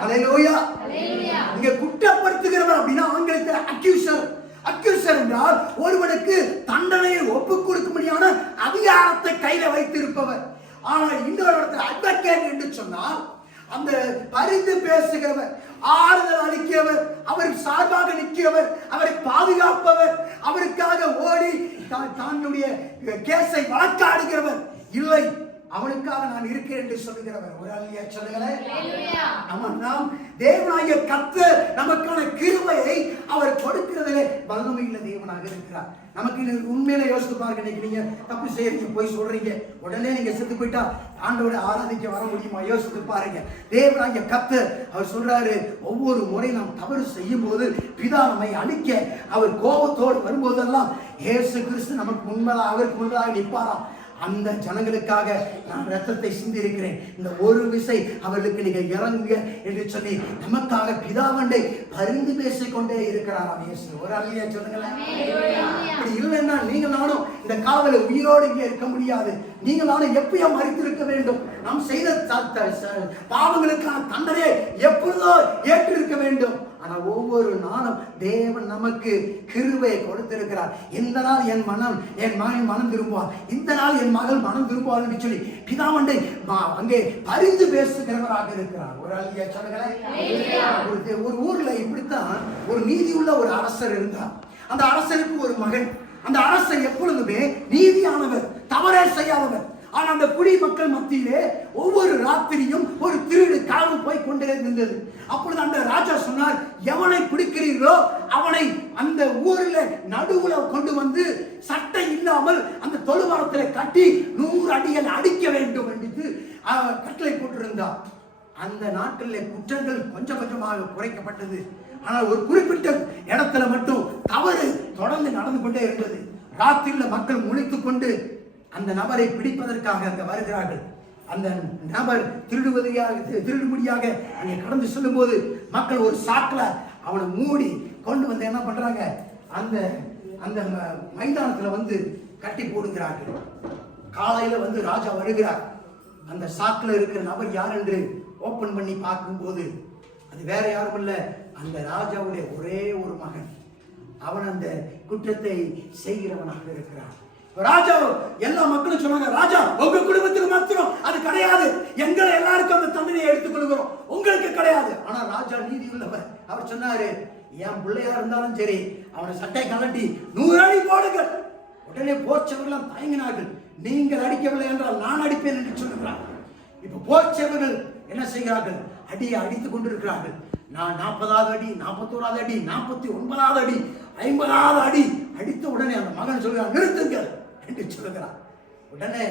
அல்லேலூயா. இங்க குற்றப்படுத்துகிறவர் அப்படின்னா ஆங்கிலத்தில் அக்யூசர். அக்யூசர் என்றால் ஒருவனுக்கு தண்டனையை ஒப்புக் கொடுக்கும்படியான அதிகாரத்தை கையில வைத்திருப்பவர். ஆனால் இன்னொரு இடத்துல அட்வொகேட் என்று சொன்னால் அந்த பரிந்து பேசுகிறவர், ஆறுதல் அளிக்கிறவர், அவர் சார்பாக நிற்கிறவர், அவரை பாதுகாப்பவர், அவருக்காக ஓடி தன்னுடைய கேஸை வழக்காடுகிறவர். இல்லை, அவனுக்காக நான் இருக்கிறேன் என்று சொல்லுகிறவர். ஒரு அல்லையா சொல்லுங்களேன். அவன் நாம் தேவனாகிய கர்த்தர் நமக்கான கிருபையை அவர் கொடுக்கிறதிலே வல்லமையுள்ள தேவனாக இருக்கிறார். நமக்கு உண்மையில யோசித்து பாருங்க. இன்னைக்கு நீங்க தப்பு செய்யறீங்க, போய் சொல்றீங்க, உடனே நீங்க செத்து போயிட்டா ஆண்டவரை ஆராதிக்க வர முடியுமா? யோசித்து பாருங்க. தேவனாகிய கர்த்தர் அவர் சொல்றாரு, ஒவ்வொரு முறை நாம் தவறு செய்யும் போது பிதா நம்மை அழிக்க அவர் கோபத்தோடு வரும்போதெல்லாம் இயேசு கிறிஸ்து நமக்கு முன்பதாக, அவருக்கு முன்பதாக நிற்பாராம். அந்த ஜனங்களுக்காக நான் ரத்தத்தை சிந்தி இருக்கிறேன், இந்த ஒரு விசை அவர்களுக்கு நீங்க இறங்குங்க என்று சொல்லி நமக்காக பிதாவண்டை பரிந்து பேசிக்கொண்டே இருக்கிறாராம் இயேசு. ஒரு அல்லையா சொல்லுங்களேன். அப்படி இல்லைன்னா நீங்க நானும் இந்த காவல உயிரோடு இங்கே இருக்க முடியாது. நீங்கள் நானும் எப்பயோ மறித்திருக்க வேண்டும். நாம் செய்த பாவங்களுக்கான தண்டனையை எப்பொழுதோ ஏற்றிருக்க வேண்டும். ஆனா ஒவ்வொரு நாளும் தேவன் நமக்கு கிருபையை கொடுத்திருக்கிறார். இந்த நாள் என் மகன் மனம் திரும்புவார், இந்த நாள் என் மகள் மனம் திரும்புவார் என்று சொல்லி பிதாவண்டை அங்கே பரிந்து பேசுகிறவராக இருக்கிறார். ஒரு அல்லையா சொல்லுங்களேன். ஒரு ஊர்ல இப்படித்தான் ஒரு நீதியுள்ள ஒரு அரசர் இருந்தார். அந்த அரசருக்கு ஒரு மகன். அந்த அரசர் எப்பொழுதுமே நீதியானவர், தவறே செய்யாதவர். ஆனா அந்த குடிமக்கள் மத்தியிலே ஒவ்வொரு ராத்திரியும் ஒரு திருடு களவு போய் கொண்டே இருந்தது. அப்பொழுது அந்த ராஜா சொன்னார், எவனை பிடிக்கிறீர்களோ அவனை அந்த ஊரில் நடுவுல கொண்டு வந்து சட்டை இல்லாமல் அந்த தொழுவரத்தில் கட்டி 100 அடிகள் அடிக்க வேண்டும் என்று கட்டளை போட்டிருந்தார். அந்த நாட்டில் குற்றங்கள் கொஞ்சம் கொஞ்சமாக குறைக்கப்பட்டது. ஆனால் ஒரு குறிப்பிட்ட இடத்துல மட்டும் தவறு தொடர்ந்து நடந்து கொண்டே இருந்தது. ராத்திரியில் மக்கள் முழித்துக் கொண்டு அந்த நபரை பிடிப்பதற்காக அங்க வருகிறார்கள். அந்த நபர் திருடுபடியாக அங்கே கடந்து செல்லும் போது மக்கள் ஒரு சாக்குல அவனை மூடி கொண்டு வந்து என்ன பண்றாங்க, அந்த அந்த மைதானத்துல வந்து கட்டி போடுகிறார்கள். காலையில வந்து ராஜா வருகிறார். அந்த சாக்குல இருக்கிற நபர் யார் என்று ஓபன் பண்ணி பார்க்கும்போது அது வேற யாரும் இல்ல, அந்த ராஜாவுடைய ஒரே ஒரு மகன். அவன் அந்த குற்றத்தை செய்கிறவனாக இருக்கிறான். ராஜா எல்லா மக்களும் சொன்னாங்க, ராஜா உங்க குடும்பத்துக்கு மாத்திரம் அது கிடையாது, எங்களை எல்லாருக்கும் அந்த தண்டனையை எடுத்துக் கொள்கிறோம், உங்களுக்கு கிடையாது. ஆனா ராஜா நீதி உள்ளவர். அவர் சொன்னாரு, என் பிள்ளையா இருந்தாலும் சரி அவனை சட்டை கலட்டி 100 அடி போடுங்கள். உடனே போர்ச்சவர்கள் தயங்கினார்கள். நீங்கள் அடிக்கவில்லை என்றால் நான் அடிப்பேன் என்று சொல்லுகிறார். இப்ப போர்ச்சவர்கள் என்ன செய்கிறார்கள், அடியை அடித்துக் கொண்டிருக்கிறார்கள். நான் 40வது அடி, 41வது அடி, 49வது அடி, 50வது அடி அடித்த உடனே அந்த மகன் சொல்கிறார், நிறுத்துங்கள் என்று சொல்லுகிறார். உடனே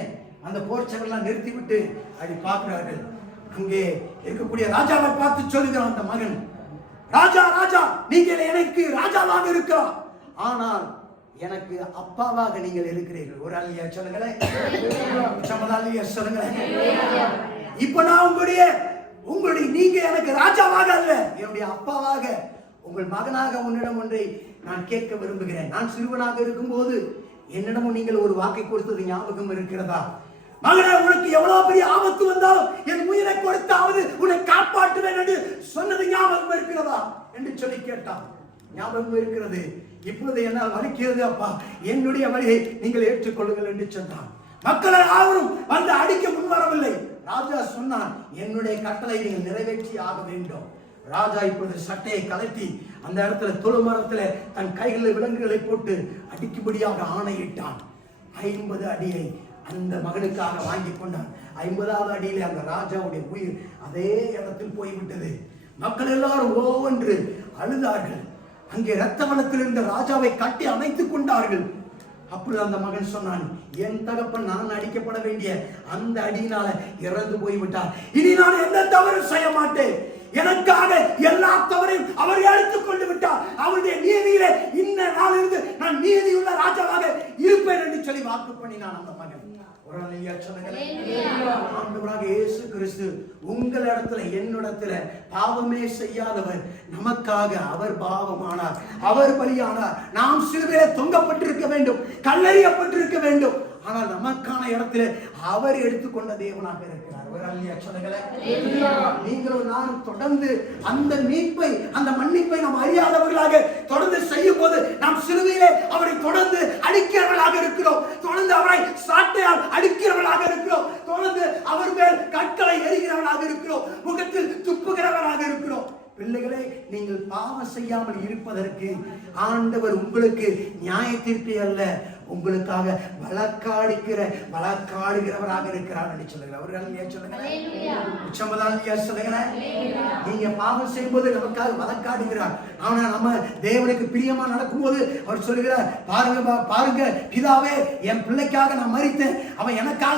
அந்த போர்ச்சவர்கள் நிறுத்திவிட்டு அப்படி பார்க்கிறார்கள். அங்கே இருக்கக்கூடிய ராஜாவை பார்த்து சொல்லுகிறான் அந்த மகன், ராஜா ராஜா நீங்கள் எனக்கு ராஜாவாக இருக்கலாம், ஆனால் எனக்கு அப்பாவாக நீங்கள் இருக்கிறீர்கள். ஒரு அல்லையா சொல்லுங்களேன். சொல்லுங்களேன். இப்ப நான் உங்களுடைய நீங்க எனக்கு ராஜாவாக அல்ல, என்னுடைய அப்பாவாக, உங்கள் மகனாக உன்னிடம் ஒன்றை நான் கேட்க விரும்புகிறேன். நான் சிறுவனாக இருக்கும் போது என்னிடமும் நீங்கள் ஒரு வாக்கை கொடுத்தது ஞாபகம் இருக்கிறதா? மகனே, உனக்கு எவ்வளவு பெரிய ஆபத்து வந்தாலும் என் உயிரை கொடுத்தாவது உன்னை காப்பாற்றுவேன் என்று சொன்னது ஞாபகம் இருக்கிறதா என்று சொல்லி கேட்டான். ஞாபகம் இருக்கிறது. இப்பொழுது என்னால் வலிக்கிறது அப்பா, என்னுடைய வழியை நீங்கள் ஏற்றுக்கொள்ளுங்கள் என்று சொன்னான். மக்கள் யாரும் வந்து அடிக்க முன்வரவில்லை. ராஜா சொன்னான், என்னுடைய கட்டளை நீங்கள் நிறைவேற்றி ஆக வேண்டும். ராஜா இப்பொழுது சட்டையை கலட்டி அந்த இடத்துல தொழுமரத்தில் தன் கைகளில் விலங்குகளை போட்டு அடிக்கும்படியாக ஆணையிட்டான். 50 அடியை அந்த மகனுக்காக வாங்கி கொண்டான். 50வது அடியிலே அந்த ராஜாவுடைய உயிர் அதே இடத்தில் போய்விட்டது. மக்கள் எல்லாரும் ஓவென்று அழுதார்கள். அங்கே இரத்த வனத்தில் இருந்த ராஜாவை கட்டி அணைத்துக் கொண்டார்கள். அப்பொழுது அந்த மகன் சொன்னான், என் தகப்பன் நான் அடிக்கப்பட வேண்டிய அந்த அடியினால இறந்து போய்விட்டார். இனி நான் எந்த தவறு செய்ய மாட்டேன். எனக்காக எல்லா தவறையும் அவர் எடுத்துக் கொண்டு விட்டார். அவருடைய நீதியிலே இந்த நாளிலிருந்து நான் நீதியுள்ள ராஜாவாக இருப்பேன் என்று சொல்லி வாக்கு பண்ணினான் அந்த மகன். ஆண்டவராக இயேசு கிறிஸ்து உங்களிடத்துல என்னிடத்துல பாவமே செய்யாதவர், நமக்காக அவர் பாவமானார், அவர் பலியானார். நாம் சிலுவையிலே தொங்கப்பட்டிருக்க வேண்டும், கல்லறியப்பட்டிருக்க வேண்டும். ஆனால் நமக்கான இடத்துல அவர் எடுத்துக்கொண்ட தேவனாக இருக்கிறார். நீங்களும் நானும் தொடர்ந்து அந்த மீட்பை, அந்த மன்னிப்பை நாம் அறியாதவர்களாக தொடர்ந்து செய்யும் போது நாம் சிலுவையிலே அவரை தொடர்ந்து அடிக்கிறவர்களாக இருக்கிறோம். தொடர்ந்து அவரை சாட்டையால் அடிக்கிறவர்களாக இருக்கிறோம். தொடர்ந்து அவர் மேல் கற்களை எறிகிறவர்களாக இருக்கிறோம். முகத்தில் துப்புகிறவர்களாக இருக்கிறோம். பிள்ளைகளே, நீங்கள் பாவம் செய்யாமல் இருப்பதற்கு ஆண்டவர் உங்களுக்கு நியாய தீர்ப்பை அல்ல, உங்களுக்காக வழக்காடுகிறவராக இருக்கிறார் என்று சொல்லுகிறார். நீங்க பாவம் செய்யும்போது நமக்காக வழக்காடுகிறார். ஆனா நம்ம தேவனுக்கு பிரியமா நடக்கும்போது அவர் சொல்லுகிறார், பாருங்க பிதாவே, என் பிள்ளைக்காக நான் மரித்தேன், அவன் எனக்காக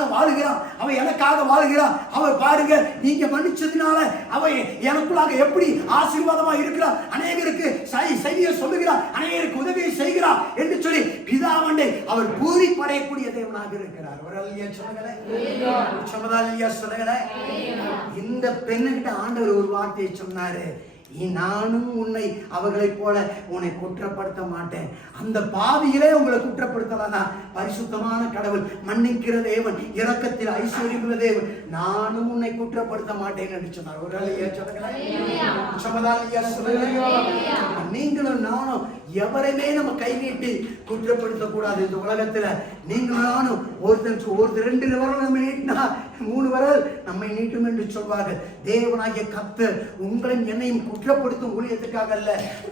வாழுகிறான், அவர் பாருங்க நீங்க மன்னிச்சதுனால அவன் எனக்குள்ளாக எப்படி ஆசீர்வாதமா இருக்கிறார், அநேகருக்கு செய்தியை சொல்லுகிறார், அநேகருக்கு உதவியை செய்கிறார் என்று சொல்லி பிதாவண்டை அவர் பூரிப்படையக்கூடிய தேவனாக இருக்கிறார். இந்த பெண்ணுகிட்ட ஆண்டவர் ஒரு வார்த்தையை சொன்னாரு, நானும் உன்னை அவர்களை போல உன்னை குற்றப்படுத்த மாட்டேன். அந்த பாவிகளே உங்களை குற்றப்படுத்தலாம். பரிசுத்தமான கடவுள், மன்னிக்கிற தேவன், இரக்கத்தில் ஐஸ்வர்யமுள்ள தேவன், நானும் உன்னை குற்றப்படுத்த மாட்டேன் என்று சொன்னார். ஒரு நீங்களும் நானும் எவரையுமே நம்ம கை நீட்டி குற்றப்படுத்த கூடாது. இந்த உலகத்துல நீங்களும் நானும் ஒருத்தர் 2 விரல் நம்ம நீட்டினா 3 விரல் நம்மை நீட்டும் என்று சொல்வார்கள். தேவனாகிய கர்த்தர் உங்களையும் என்னையும் குற்றப்படுத்தும் ஊழியத்துக்காக அல்ல,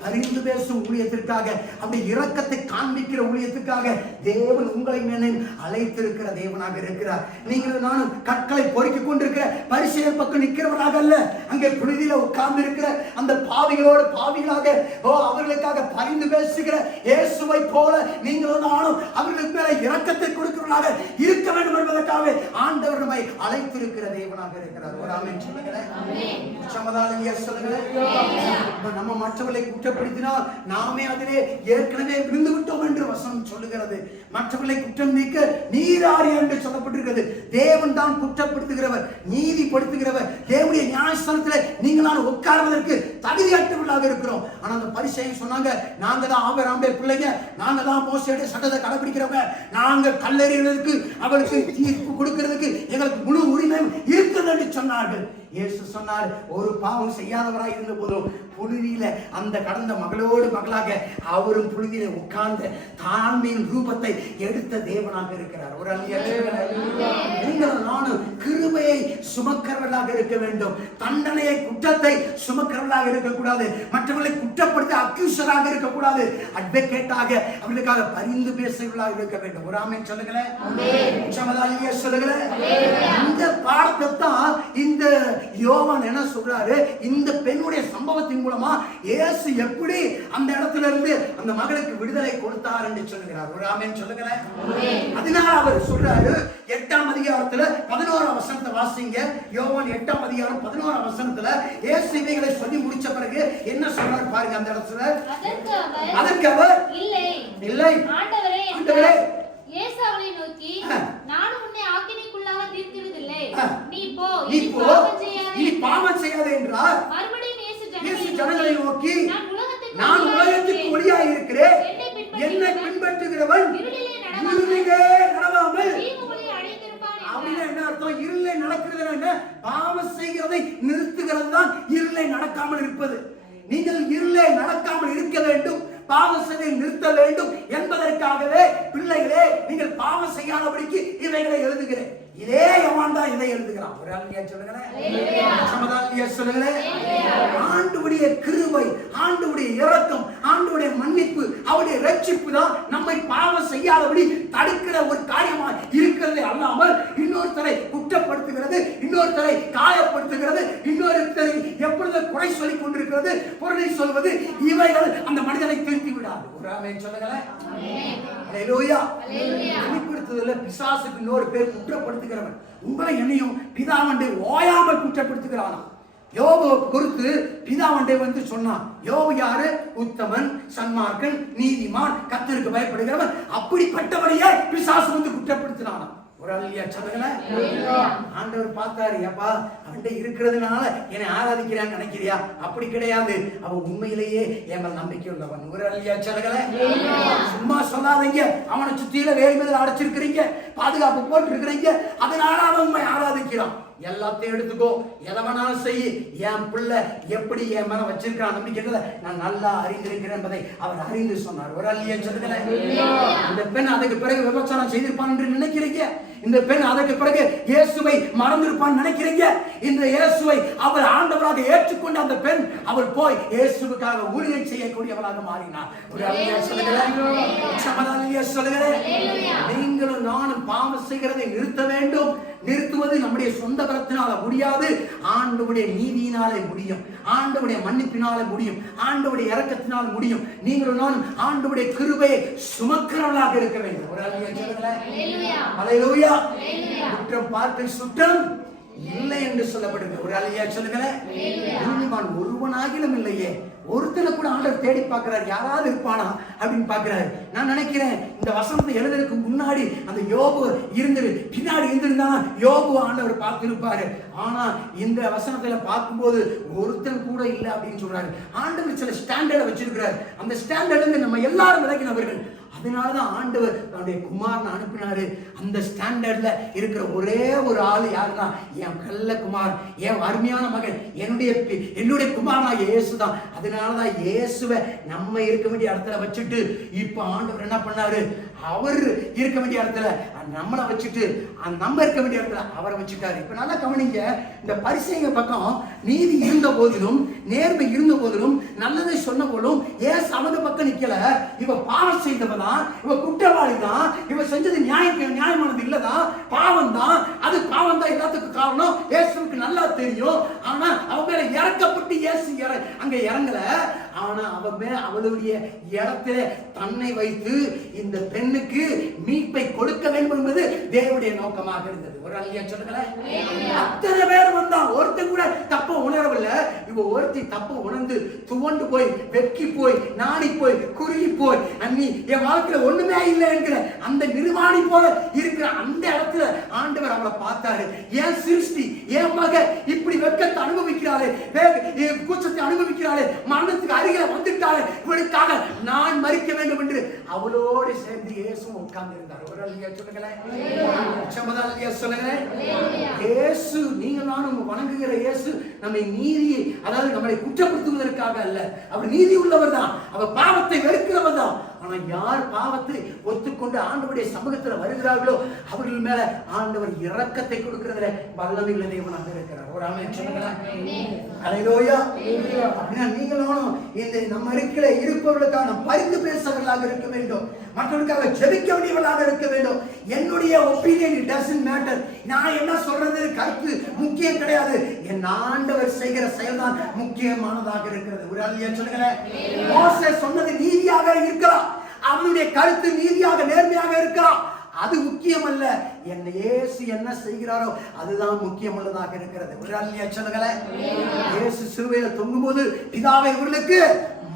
அறிந்து பேசும் ஊழியத்திற்காக, அப்படி இரக்கத்தை காண்பிக்கிற ஊழியத்துக்காக தேவன் உங்களையும் என்னையும் அழைத்திருக்கிற தேவனாக இருக்கிறார். நீங்களும் நானும் கற்களை பொறுக்கிக் கொண்டிருக்கிற பரிசேயர் பக்கம் நிற்கிறவராக அல்ல, அங்கே புழுதியில உட்கார்ந்து இருக்கிற அந்த பாவிகளோடு பாவிகளாக அவர்களுக்காக பரிந்து பேசுகிற இயேசுவை போல நீங்களும் நானும் அவர்களுக்கு மேல இரக்கத்தை கொடுக்கிறவர்களாக இருக்க வேண்டும் என்பதற்காக ஆண்டவர் நம்மை அழைத்திருக்கிற தேவனாக இருக்கிறார். ஒரு ஆமென் சொல்லுங்களேன். நம்ம மற்றவர்களை குற்றப்படுத்தினால் நாமே அதிலே ஏற்கனவே விழுந்து விட்டோம் என்று வசனம் சொல்லுகிறது. மற்றவர்களை குற்றம் நீக்க நீராறு என்று சொல்லப்பட்டிருக்கிறது. தேவன் தான் குற்றப்படுத்துகிறவர், நீதிப்படுத்துகிறவர். தேவனுடைய நியாயஸ்தானத்தில் நீங்களால் உட்கார்வதற்கு தகுதியற்றவர்களாக இருக்கிறோம். ஆனா அந்த பரிசேயர் சொன்னாங்க, நாங்க தான் ஆபிரகாமுடைய பிள்ளைங்க, நாங்க தான் மோசேயுடைய சட்டத்தை கடைபிடிக்கிறவங்க, நாங்க கல்லெறியறதுக்கு அவளுக்கு தீர்ப்பு கொடுக்கிறதுக்கு எங்களுக்கு முழு உரிமை இருக்குது என்று சொன்னார்கள். இயேசு சொன்னார், ஒரு பாவம் செய்யாதவராய் இருந்த போதும் புழுதியில அந்த கடந்த மகளோடு மகளாக அவரும் புழுதியில உட்கார்ந்த தாழ்மையின் ரூபத்தை எடுத்த தேவனாக இருக்கிறார். ஒரு நீங்களும் நானும் கிருபையை சுமக்கிறவர்களாக இருக்க வேண்டும். தண்டனையை, குற்றத்தை சுமக்கிறவர்களாக இருக்கக்கூடாது. மற்றவர்களை குற்றப்படுத்த அக்யூசராக இருக்கக்கூடாது. அட்வொகேட்டாக அவர்களுக்காக பரிந்து பேசுகிறவர்களாக இருக்க வேண்டும். ஒரு ஆமென் சொல்லுங்களேன். சொல்லுங்களேன். இந்த பாடத்தை தான் இந்த யோவான் என்ன சொல்றாரு, இந்த பெண்ணுடைய சம்பவத்தின் மூலமா இயேசு எப்படி அந்த இடத்துல இருந்து அந்த மகளுக்கு விடுதலை கொடுத்தார் என்று சொல்லுகிறார். ஒரு ஆமென் சொல்லுங்களேன். அதனால அவர் சொல்றாரு, 8ஆம் அதிகாரத்துல 11ஆம் வசனத்தை வாசிங்க. யோவான் 8ஆம் அதிகாரம் 11ஆம் வசனத்துல இயேசு இவைகளை சொல்லி முடிச்ச பிறகு என்ன சொல்றாரு பாருங்க. அந்த இடத்துல அதற்கு அவர் இல்லை ஆண்டவரே, இயேசு அவளை நோக்கி, நான் உன்னை ஆக்கினைக்குள்ளாக தீர்க்கிறதில்லை, நீ போ, நீ பாவம் செய்யாதே என்றார். மறுபடியும் இயேசு ஜனங்களை நோக்கி, நான் உலகத்துக்கு ஒளியாய் இருக்கிறேன், என்னை பின்பற்றுகிறவன் இருளிலே நடவாமல் அப்படின்னு சொல்லப்படுகிறது என்ன? பாவம் செய்கிறதை நிறுத்துகிறது தான் இருளை நடக்காமல் இருப்பது. நீங்கள் இருளை நடக்காமல் இருக்க வேண்டும், பாவம் செய்வதை நிறுத்த வேண்டும் என்பதற்காகவே பிள்ளைகளே நீங்கள் பாவம் செய்யாதபடிக்கு இவைகளை எழுதுகிறேன். இதே யோவான் தான் இதை எழுதுகிறான். ஒரு ஆளுநர் சொல்லுங்களேன். ஆண்டவருடைய கிருபை, ஆண்டவருடைய இரக்கம், ஆண்டவருடைய மன்னிப்பு, அவருடைய ரட்சிப்பு தான் நம்மை பாவம் செய்யாதபடி தடுக்கிற ஒரு காரியமா இருக்கிறது அல்லாமல் இன்னொருத்தரை குற்றப்படுத்துகிறது, இன்னொருத்தரை காயப்படுத்துகிறது, இன்னொருத்தரை எப்பொழுது குறை சொல்லிக் கொண்டிருக்கிறது, பொருளை சொல்வது, இவைகள் அந்த மனிதனை திருத்தி விடாது. ஒரு ஆமென் சொல்லுங்களேன். அல்லேலூயா. வெளிப்படுத்துதல்ல பிசாசுக்கு இன்னொரு பேர் குற்றப்படுத்துகிறவன். உங்களை என்னையும் பிதாவண்டை ஓயாமல் குற்றப்படுத்துகிறானா? யோபு குறித்து பிதாவண்டை வந்து சொன்னான். யோபு யாரு? உத்தமன், சன்மார்க்கன், நீதிமான், கர்த்தருக்கு பயப்படுகிறவன். அப்படிப்பட்டவரையே பிசாசு வந்து குற்றப்படுத்தினானா? ஒரு அல்லையா சொல்லுங்களேன். ஆண்டவர் பார்த்தாரு, ஏப்பா அவன்கிட்ட இருக்கிறதுனால என்னை ஆராதிக்கிறான்னு நினைக்கிறியா? அப்படி கிடையாது, அவன் உண்மையிலேயே என் மேல் நம்பிக்கை உள்ளவன். ஒரு அல்லையா சொல்லுங்களேன். சும்மா சொல்லாதீங்க. அவனை சுத்தியில வேறு மேல அடைச்சிருக்கிறீங்க, பாதுகாப்பு போட்டு இருக்கிறீங்க, அதனால அவன் உண்மை ஆராதிக்கிறான். எல்லாத்தையும் எடுத்துக்கோ, எதை வேணாலும் செய். என் பிள்ளை எப்படி என் மேல வச்சிருக்கான் நம்பிக்கைகளை நான் நல்லா அறிந்திருக்கிறேன் என்பதை அவர் அறிந்து சொன்னார். ஒரு அல்லையா சொல்லுங்களேன். இந்த பெண் அதுக்கு பிறகு விபச்சாரம் செய்திருப்பான் என்று நினைக்கிறீங்க? இந்த பெண் அதற்கு பிறகு இயேசுவை மறந்திருப்பான் நினைக்கிறீங்க? இந்த இயேசுவை அவள் ஆண்டவராக ஏற்றுக்கொண்ட அந்த பெண் அவள் போய் இயேசுவுக்காக ஊழியம் செய்யக்கூடியவளாக மாறினார். ஒரு அல்லையா சொல்லுங்களேன். சொல்லுங்களேன். நீங்களும் நானும் பாவம் செய்கிறதை நிறுத்த வேண்டும். நிறுத்துவது நம்முடைய சொந்த பலத்தினால முடியாது, ஆண்டவருடைய நீதியினாலே முடியும், ஆண்டவருடைய மன்னிப்பினாலே முடியும், ஆண்டவருடைய இரக்கத்தினால் முடியும். நீங்களும் நானும் ஆண்டவருடைய கிருபையை சுமக்கிறவர்களாக இருக்க வேண்டும். ஒரு அல்லேலூயா சொல்லுங்களேன். அல்லேலூயா. குற்றம் பார்க்க சுற்றம் இல்லை என்று சொல்லப்படுகிறது. ஒரு அல்லேலூயா சொல்லுங்களேன். நீதிமான் ஒருவனாகிலும் இல்லையே. ஒருத்தனை கூட ஆண்டவர் தேடி பார்க்கிறார், யாராவது இருப்பானா அப்படின்னு பார்க்கிறாரு. நான் நினைக்கிறேன் இந்த வசனத்தை எழுதுறதுக்கு முன்னாடி அந்த யோபு இருந்தது, பின்னாடி இருந்திருந்தா யோபு ஆண்டவர் பார்த்திருப்பாரு. ஆனா இந்த வசனத்துல பார்க்கும்போது ஒருத்தன் கூட இல்லை அப்படின்னு சொல்றாரு. ஆண்டவர் சில ஸ்டாண்டர்டை வச்சிருக்கிறார். அந்த ஸ்டாண்டர்ட்ல நம்ம எல்லாரும் விலகினவர்கள். அதனாலதான் ஆண்டவர் தன்னுடைய குமாரனை அனுப்பினாரு. அந்த ஸ்டாண்டர்ட்ல இருக்கிற ஒரே ஒரு ஆளு யாருன்னா என் கள்ள குமார், என் அருமையான மகன், என்னுடைய குமாரனாகிய இயேசு தான். அதனாலதான் இயேசுவை நம்ம இருக்க வேண்டிய இடத்துல வச்சுட்டு இப்ப ஆண்டவர் என்ன பண்ணாரு? அவர் இருக்க வேண்டிய இடத்துல நம்மளை வச்சுட்டு நம்ம இருக்க வேண்டிய இடத்துல அவரை வச்சுட்டாரு. இப்ப நல்லா கவனிங்க. இந்த பரிசேயங்க பக்கம் நீதி இருந்த போதிலும், நேர்மை இருந்த போதிலும், நல்லதை சொன்ன போதும் ஏசு அவத பக்கம் நிக்கல. இவ பாவம் செய்தவதான், இவ குற்றவாளி தான், இவ செஞ்சது நியாயமானது இல்லதான், பாவம் தான். அது பாவம் தான் எல்லாத்துக்கும் காரணம். இயேசுவுக்கு நல்லா தெரியும். ஆனா அவ மேல இறக்கப்பட்டு இயேசு அங்க இறங்கல. ஆனா அவளுடைய இடத்துல தன்னை வைத்து இந்த பெண்ணுக்கு மீட்பை கொடுக்க வேண்டும் என்பது தேவனுடைய நோக்கமாக இருந்தது. ஒரு அல்லையா சொல்லுங்களேன். அத்தனை பேர் வந்தா ஒருத்தன் கூட தப்ப உணரவில்லை. இவ ஒருத்தி தப்ப உணர்ந்து துவண்டு போய், வெட்கி போய், நாடி போய், குறுகி போய், அன்னி என் வாழ்க்கையில ஒண்ணுமே இல்லை என்கிற அந்த நிர்வாணி போல இருக்கிற அந்த இடத்துல ஆண்டவர் அவளை பார்த்தாரு. ஏன் சிருஷ்டி, என் மக இப்படி வெட்கத்தை அனுபவிக்கிறாளே, கூச்சத்தை அனுபவிக்கிறாளே, மரணத்துக்கு அருகில வந்துட்டாளே, இவளுக்காக நான் மறிக்க வேண்டும் என்று அவளோடு சேர்ந்து இயேசு உட்கார்ந்து இருந்தார். ஒரு அல்லையா சொல்லுங்களேன். இயேசு, நீங்க நானும் வணங்குகிற இயேசு நம்மை நீதி, அதாவது நம்மை குற்றப்படுத்துவதற்காக அல்ல. அவர் நீதி உள்ளவர் தான், அவர் பாவத்தை வெறுக்கிறவர் தான். ஆனா யார் பாவத்தை ஒத்துக்கொண்டு ஆண்டவருடைய சமூகத்தில் வருகிறார்களோ அவர்கள் மேல ஆண்டவர் இரக்கத்தை கொடுக்கிறதுல வல்லமையுள்ள தேவனாக இருக்கிறார். ஒரு ஆமென் சொல்லுங்களேன். அல்லேலூயா. அப்படின்னா நீங்களும் இந்த நம்ம இருக்கிற இருப்பவர்களுக்கான பரிந்து பேசவர்களாக இருக்க வேண்டும், மற்றவர்களுக்காக ஜெபிக்க வேண்டியவர்களாக இருக்க வேண்டும். என்னுடைய ஒப்பீனியன் இட் டசன்ட் மேட்டர். நான் என்ன சொல்றது கருத்து முக்கியம் கிடையாது. என் ஆண்டவர் செய்கிற செயல்தான் முக்கியமானதாக இருக்கிறது. ஒரு அல்லையா சொல்லுங்களேன். மோசே சொன்னது நீதியாக இருக்கலாம், அவனுடைய கருத்து நீதியாக நேர்மையாக இருக்கலாம், அது முக்கியம் அல்ல. என்ன இயேசு என்ன செய்கிறாரோ அதுதான் முக்கியமுள்ளதாக இருக்கிறது. ஒரு அல்லையா சொல்லுங்களேன். இயேசு சிலுவையில தொங்கும்போது பிதாவை இவர்களுக்கு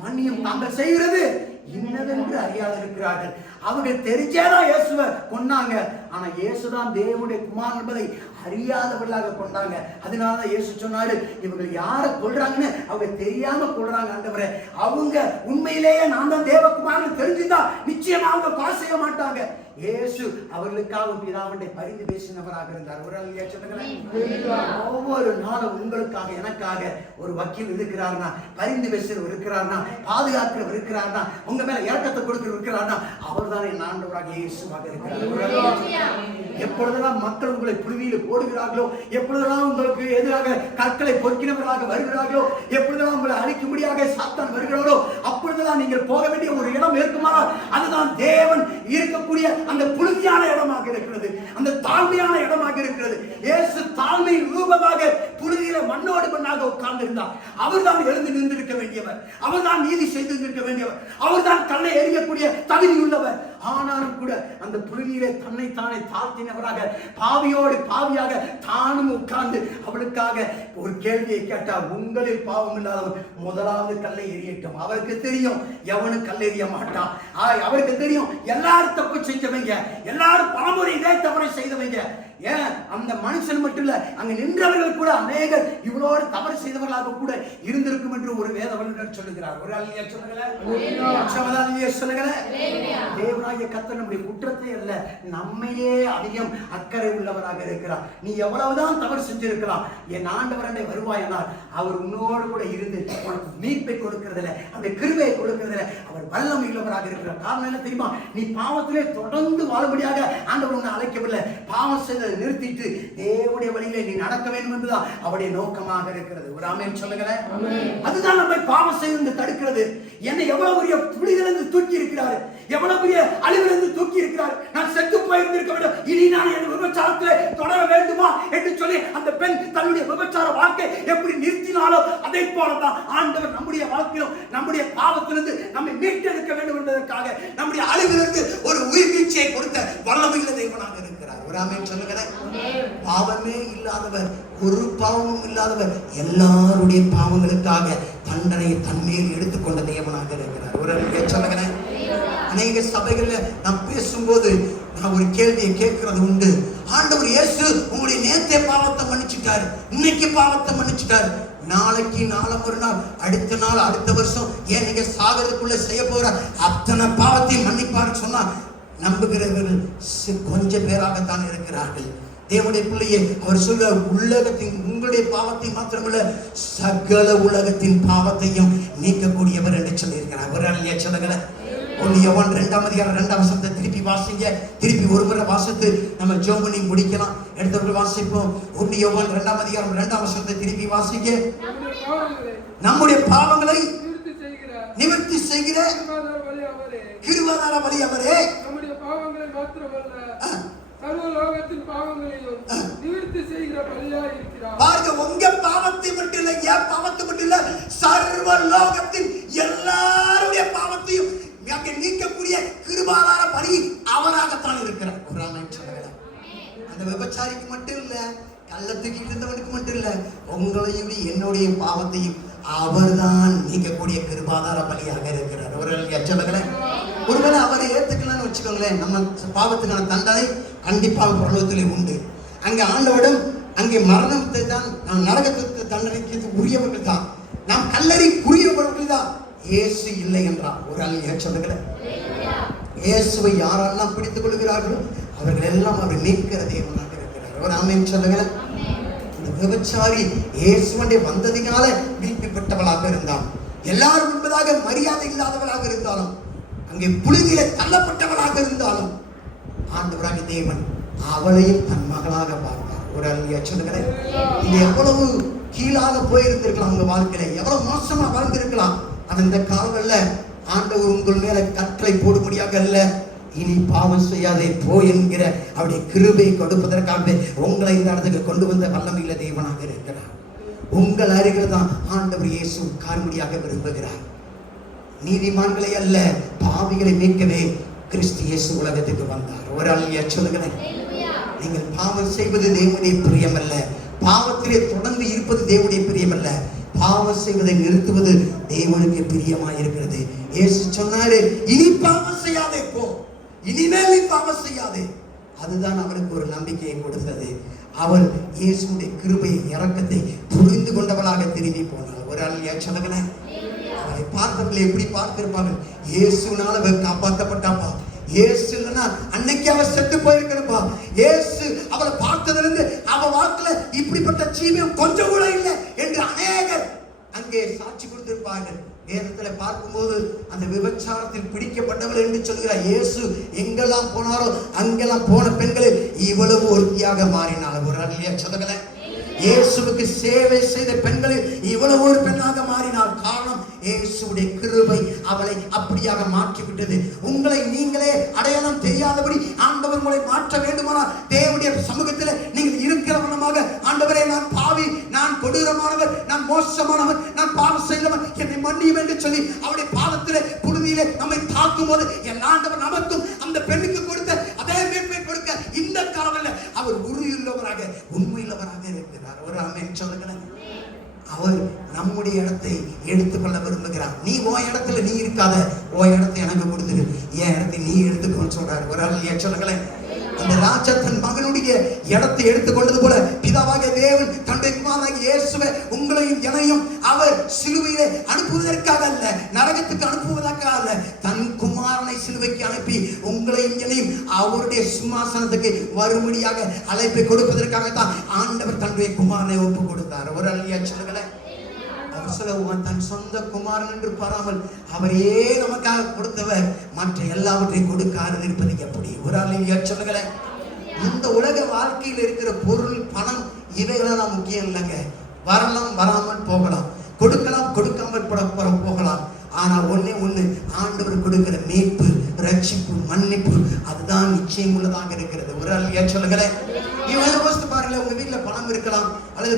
மன்னியும் தாங்கள் செய்கிறது இன்னதென்று அறியாத இருக்கிறார்கள். அவர்கள் தெரிஞ்சேதான் இயேசுவை கொன்னாங்க. ஆனா இயேசுதான் தேவனுடைய குமாரன் என்பதை அறியாதவர்களாக கொண்டாங்க. அதனாலதான் இயேசு சொன்னாரு, இவங்க யாரை கொல்றாங்கன்னு அவங்க தெரியாம கொல்றாங்க ஆண்டவரே. அவங்க உண்மையிலேயே நான் தான் தேவகுமாரன் தெரிஞ்சுதான் நிச்சயமா அவங்க கொலை செய்ய மாட்டாங்க. இயேசு அவர்களுக்காக பிதாவண்டை பரிந்து பேசினவராக இருந்தார். ஒரு ஆள் சொல்லுங்களேன். ஒவ்வொரு நாளும் உங்களுக்காக எனக்காக ஒரு வக்கீல் இருக்கிறார்னா, பரிந்து பேசுறவர் இருக்கிறார்னா, பாதுகாக்கிறவர் இருக்கிறார்னா, உங்க மேல இரக்கத்தை கொடுக்கிறவர் இருக்கிறார்னா, அவர் தான் என் ஆண்டவராக இயேசுவாக இருக்கிறார். எப்பொழுதெல்லாம் மக்கள் உங்களை புழுதியில் போடுகிறார்களோ, எப்பொழுதெல்லாம் உங்களுக்கு எதிராக கற்களை பொறுக்கினவர்களாக வருகிறார்களோ, எப்பொழுதெல்லாம் உங்களை அழிக்கும்படியாக சாத்தான் வருகிறாரோ, அப்பொழுதெல்லாம் நீங்கள் போக வேண்டிய ஒரு இடம் இருக்குமானால் அதுதான் தேவன் இருக்கக்கூடிய அந்த புழுதியான இடமாக இருக்கிறது, அந்த தாழ்மையான இடமாக இருக்கிறது. இயேசு தாழ்மை ரூபமாக புழுதியில மண்ணோடு மண்ணாக உட்கார்ந்து இருந்தார். அவர் தான் எழுந்து நின்றிருக்க வேண்டியவர், அவர் தான் நீதி செய்திருக்க வேண்டியவர், அவர் தான் கல்லை எறியக்கூடிய தகுதி உள்ளவர். ஆனாலும் கூட அந்த புழுதியிலே தன்னை தானே தாழ்த்தினவராக பாவியோடு பாவியாக தானும் உட்கார்ந்து அவளுக்காக ஒரு கேள்வியை கேட்டார். உங்களில் பாவம் இல்லாதவர் முதலாவது கல்லை எறியட்டும். அவருக்கு தெரியும் எவனு கல்லெறிய மாட்டான். அவருக்கு தெரியும் எல்லாரும் தப்பு செஞ்சவங்க, எல்லாரும் பலமுறை இதே தவறை செய்தவங்க. ஏன் அந்த மனுஷன் மட்டும் இல்ல, அங்க நின்றவர்கள் கூட அநேகர் இவ்வளவு தவறு செய்தவர்களாக கூட இருந்திருக்கும் என்று ஒரு வேத வல்லுநர் சொல்லுகிறார். ஒரு அல்லையா சொல்லுங்களேன், தேவனாகிய கர்த்தர் நம்முடைய குற்றத்தை அல்ல நம்மையே அதிகம் அக்கறை உள்ளவராக இருக்கிறார். நீ எவ்வளவுதான் தவறு செஞ்சிருக்கலாம், என் ஆண்டவரண்டை வருவாயனால் அவர் உன்னோடு கூட இருந்து உனக்கு மீட்பை கொடுக்கிறதில்ல, அந்த கிருபையை கொடுக்கிறதில்ல, அவர் வல்லமை உள்ளவராக இருக்கிறார். காரணம் என்ன தெரியுமா? நீ பாவத்திலே தொடர்ந்து வாழும்படியாக ஆண்டவர் உன்னை அழைக்கவில்லை. பாவம் செய்த நிறுத்திட்டு தேவனுடைய வழியிலே நீ நடக்க வேண்டும் என்பதுதான் அவருடைய நோக்கமாக இருக்கிறது. ஒரு ஆமென் சொல்லுங்களேன். அதுதான் நம்மை பாவம் செய்து தடுக்கிறது. என்னை எவ்வளவு பெரிய புலிகளிலிருந்து தூக்கி இருக்கிறார், எவ்வளவு பெரிய அழிவிலிருந்து தூக்கி இருக்கிறார். நான் செத்து போயிருந்திருக்க வேண்டும், இனி நான் என் விபச்சாரத்திலே தொடர வேண்டுமா என்று சொல்லி அந்த பெண் தன்னுடைய விபச்சார வாழ்க்கை எப்படி நிறுத்தினாலோ அதே போலதான் ஆண்டவர் நம்முடைய வாழ்க்கையிலும் நம்முடைய பாவத்திலிருந்து நம்மை மீட்டெடுக்க வேண்டும் என்பதற்காக நம்முடைய அழிவிலிருந்து ஒரு உயிர் வீழ்ச்சியை கொடுத்த வல்லமையுள்ள தேவனாக இருக்கிறார். ஒரு ஆமென் சொல்லுகிறேன். பாவமே இல்லாதவர், ஒரு பாவமும் இல்லாதவர், எல்லாருடைய பாவங்களுக்காக தண்டனை தன்மேல் எடுத்துக்கொண்ட தேவனாக இருக்கிறார். ஒரு சொல்லுகிறேன். அநேக சபைகள்ல நான் பேசும்போது நான் ஒரு கேள்வியை கேட்கிறது உண்டு. ஆண்டவர் இயேசு உங்களுடைய நேத்தே பாவத்தை மன்னிச்சுட்டாரு, இன்னைக்கு பாவத்தை மன்னிச்சுட்டாரு, நாளைக்கு நாளை ஒரு நாள் அடுத்த நாள் அடுத்த வருஷம் ஏன் நீங்க சாகிறதுக்குள்ள செய்ய போற அத்தனை பாவத்தையும் மன்னிப்பாரு சொன்னா நம்புகிறவர்கள் கொஞ்சம் பேராகத்தான் இருக்கிறார்கள். தேவனுடைய பிள்ளையை அவர் சொல்ல உலகத்தின் உங்களுடைய பாவத்தை மாத்திரமல்ல சகல உலகத்தின் பாவத்தையும் நீக்கக்கூடியவர் என்று சொல்லியிருக்கிறார். ஒரு நாள் சொல்லுங்களேன். 1 யோவான் 2ஆம் அதிகாரம் 2ஆம் வசனத்தை திருப்பி வாசிங்க. திருப்பி ஒரு முறை வாசித்து நம்ம ஜெபம் பண்ணி முடிக்கலாம். எடுத்தவர்கள் வாசிப்போம். 1 யோவான் 2ஆம் அதிகாரம் 2ஆம் வசனத்தை திருப்பி வாசிங்க. நம்முடைய பாவங்களை நிவர்த்தி செய்கிற கிருபாதார பலி அவரே, நம்முடைய பாவங்களை மாத்திரமல்ல சர்வலோகத்தின் பாவங்களையும் நிவர்த்தி செய்கிற பலியாய் இருக்கிறார். பாருங்க, உங்க பாவத்தை மட்டும் இல்ல, என் பாவத்தை மட்டும் இல்ல, சர்வலோகத்தின் எல்லாருடைய பாவத்தையும் நீக்கக்கூடிய கிருபாதார பலி அவராகத்தான் இருக்கிறார். ஒரு ஆமென் சொல்லுங்க. அந்த விபச்சாரிக்கு மட்டும் இல்ல, கள்ளத்துக்கு இருந்தவனுக்கு மட்டும் இல்ல, உங்களையும் என்னுடைய பாவத்தையும் அவர்தான் நீக்கக்கூடிய கிருபாதார பலியாக இருக்கிறார். ஒரு சொல்லுங்களேன். ஒருவேளை அவரை ஏத்துக்கலாம்னு வச்சுக்கோங்களேன், நம்ம பாவத்துக்கான தண்டனை கண்டிப்பாக பரலோகத்திலே உண்டு. அங்கே ஆண்டவரிடம் அங்கே மரணத்தை தான் நாம் நரகத்துக்கு தண்டனைக்கு உரியவர்கள் தான், நாம் கல்லறி உரியவர்கள் தான். இயேசு இல்லை என்றார். ஒரு ஆள் சொல்லுங்களேன். இயேசுவை யாரெல்லாம் பிடித்துக் கொள்கிறார்களோ அவர்கள் எல்லாம் அவர் நீக்கிற தேவனாக இருக்கிறார். ஒரு ஆமென் சொல்லுங்களேன். விபச்சாரி இயேசுவண்டே வந்ததினால மீட்கப்பட்டவளாக இருந்தான். எல்லாரும் முன்பதாக மரியாதை இல்லாதவளாக இருந்தாலும், அங்கே புழுதியிலே தள்ளப்பட்டவளாக இருந்தாலும் ஆண்டவராகிய தேவன் அவளையும் தன் மகளாக பார்த்தார். ஒரு அல்லையா சொல்லுகிறேன். நீங்க எவ்வளவு கீழாக போயிருந்திருக்கலாம், உங்க வாழ்க்கையில எவ்வளவு மோசமா வாழ்ந்திருக்கலாம். அது இந்த காலங்கள்ல ஆண்டவர் உங்கள் மேல கற்களை போடும்படியாக அல்ல, இனி பாவம் செய்யாதே போ என்கிற அவருடைய கிருபை கொடுப்பதற்காக உங்களை இந்த இடத்துக்கு கொண்டு வந்த வல்லமையில தேவனாக இருக்கிறார். உங்கள் அருகில் தான் ஆண்டவர் இயேசு காண்படியாக விரும்புகிறார். நீதிமான்களை அல்ல, பாவிகளை மீட்கவே கிறிஸ்து இயேசு உலகத்துக்கு வந்தார். ஒரு அல்லையா சொல்லுகிறேன். நீங்கள் பாவம் செய்வது தேவனுடைய பிரியம் அல்ல, பாவத்திலே தொடர்ந்து இருப்பது தேவனுடைய பிரியம் அல்ல, பாவம் செய்வதை நிறுத்துவது தேவனுக்கு பிரியமாய் இருக்கிறது. இயேசு சொன்னாரு, இனி பாவம் செய்யாதே போ, இனிமேல் நீ பாவம் செய்யாதே. அதுதான் அவருக்கு ஒரு நம்பிக்கையை கொடுத்தது. அவள் இயேசுடைய கிருபையை இரக்கத்தை புரிந்து கொண்டவளாக திரும்பி போனாள். ஒரு ஆள் சொல்லுங்களேன். அவளை பார்த்தவர்கள் எப்படி பார்த்திருப்பார்கள்? இயேசுனால அவள் காப்பாற்றப்பட்டாப்பா, இயேசு இல்லைன்னா அன்னைக்கு அவ செத்து போயிருக்கணும்பா. இயேசு அவளை பார்த்ததிலிருந்து அவ வாழ்க்கையில இப்படிப்பட்ட ஜீவியம் கொஞ்சம் கூட இல்லை என்று அநேகர் அங்கே சாட்சி கொடுத்திருப்பார்கள். வேதத்துல பார்க்கும்போது அந்த விபச்சாரத்தில் பிடிக்கப்பட்டவள் என்று சொல்கிறார். இயேசு எங்கெல்லாம் போனாரோ அங்கெல்லாம் போன பெண்களில் இவ்வளவு ஒருத்தியாக மாறினாள். ஒரு அல்லையா சொல்லுங்களேன். இயேசுவுக்கு சேவை செய்த பெண்களில் இவ்வளவு ஒரு பெண்ணாக மாறினாள். காரணம், இயேசுடைய கிருபை அவளை அப்படியாக மாற்றிவிட்டது. உங்களை நீங்களே அடையாளம் தெரியாதபடி ஆண்டவர் உங்களை மாற்ற வேண்டுமானால் தேவனுடைய சமூகத்தில் நீங்கள் இருக்கிறவனமாக, ஆண்டவரே நான் பாவி, நான் கொடூரமானவர், நான் மோசமானவர், நான் பாவம் செய்தவன், என்னை மன்னியும் என்று சொல்லி அவருடைய பாதத்திலே புழுதியிலே நம்மை தாக்கும் போது என் ஆண்டவர் நமக்கும் அந்த பெண்ணுக்கு கொடுத்த அதே மீட்பை கொடுக்க இந்த காலத்தில் அவர் உறுதியுள்ளவராக உண்மையுள்ளவராக இருக்கிறார். ஒரு ஆமென் சொல்லுங்களேன். அவர் நம்முடைய இடத்தை எடுத்துக்கொள்ள விரும்புகிறார். நீ உன் இடத்துல நீ இருக்காத, உன் இடத்தை எனக்கு கொடுத்துரு, என் இடத்தை நீ எடுத்துக்கொண்டு சொல்றாரு. ஒரு ஆள் சொல்லுங்களேன். அந்த ராஜா தன் மகனுடைய இடத்தை எடுத்துக்கொண்டது போல பிதாவாக தேவன் தன்னுடைய குமாரனாகிய இயேசுவை உங்களையும் என்னையும் அவர் சிலுவையிலே அனுப்புவதற்காக அல்ல, நரகத்துக்கு அனுப்புவதற்காக அல்ல, தன் குமாரனை சிலுவைக்கு அனுப்பி உங்களையும் என்னையும் அவருடைய சிம்மாசனத்துக்கு வரும்படியாக அழைப்பை கொடுப்பதற்காகத்தான் ஆண்டவர் தன்னுடைய குமாரனை ஒப்பு கொடுத்தார். ஒரு அல்லையா சொல்லுங்களேன். தன் சொந்த குமாரன் என்று பாராமல் அவரையே நமக்காக கொடுத்தவர் மற்ற எல்லாவற்றையும் கொடுக்காது இருப்பது எப்படி? ஒரு ஆள் சொல்லுங்களேன். இந்த உலக வாழ்க்கையில் இருக்கிற பொருள், பணம் இவைகளெல்லாம் முக்கியம் இல்லைங்க. வரலாம், வராமல் போகலாம், கொடுக்கலாம், கொடுக்காமல் போகலாம். ஆனா ஒண்ணே ஒண்ணு, ஆண்டவர் கொடுக்கிற மீட்பு, ரட்சிப்பு, மன்னிப்பு, அதுதான் நிச்சயம் உள்ளதாக இருக்கிறது. ஒரு ஆள் சொல்லுங்களேன். யோசித்து பாருங்களேன். உங்க வீட்டுல பணம் இருக்கலாம், அல்லது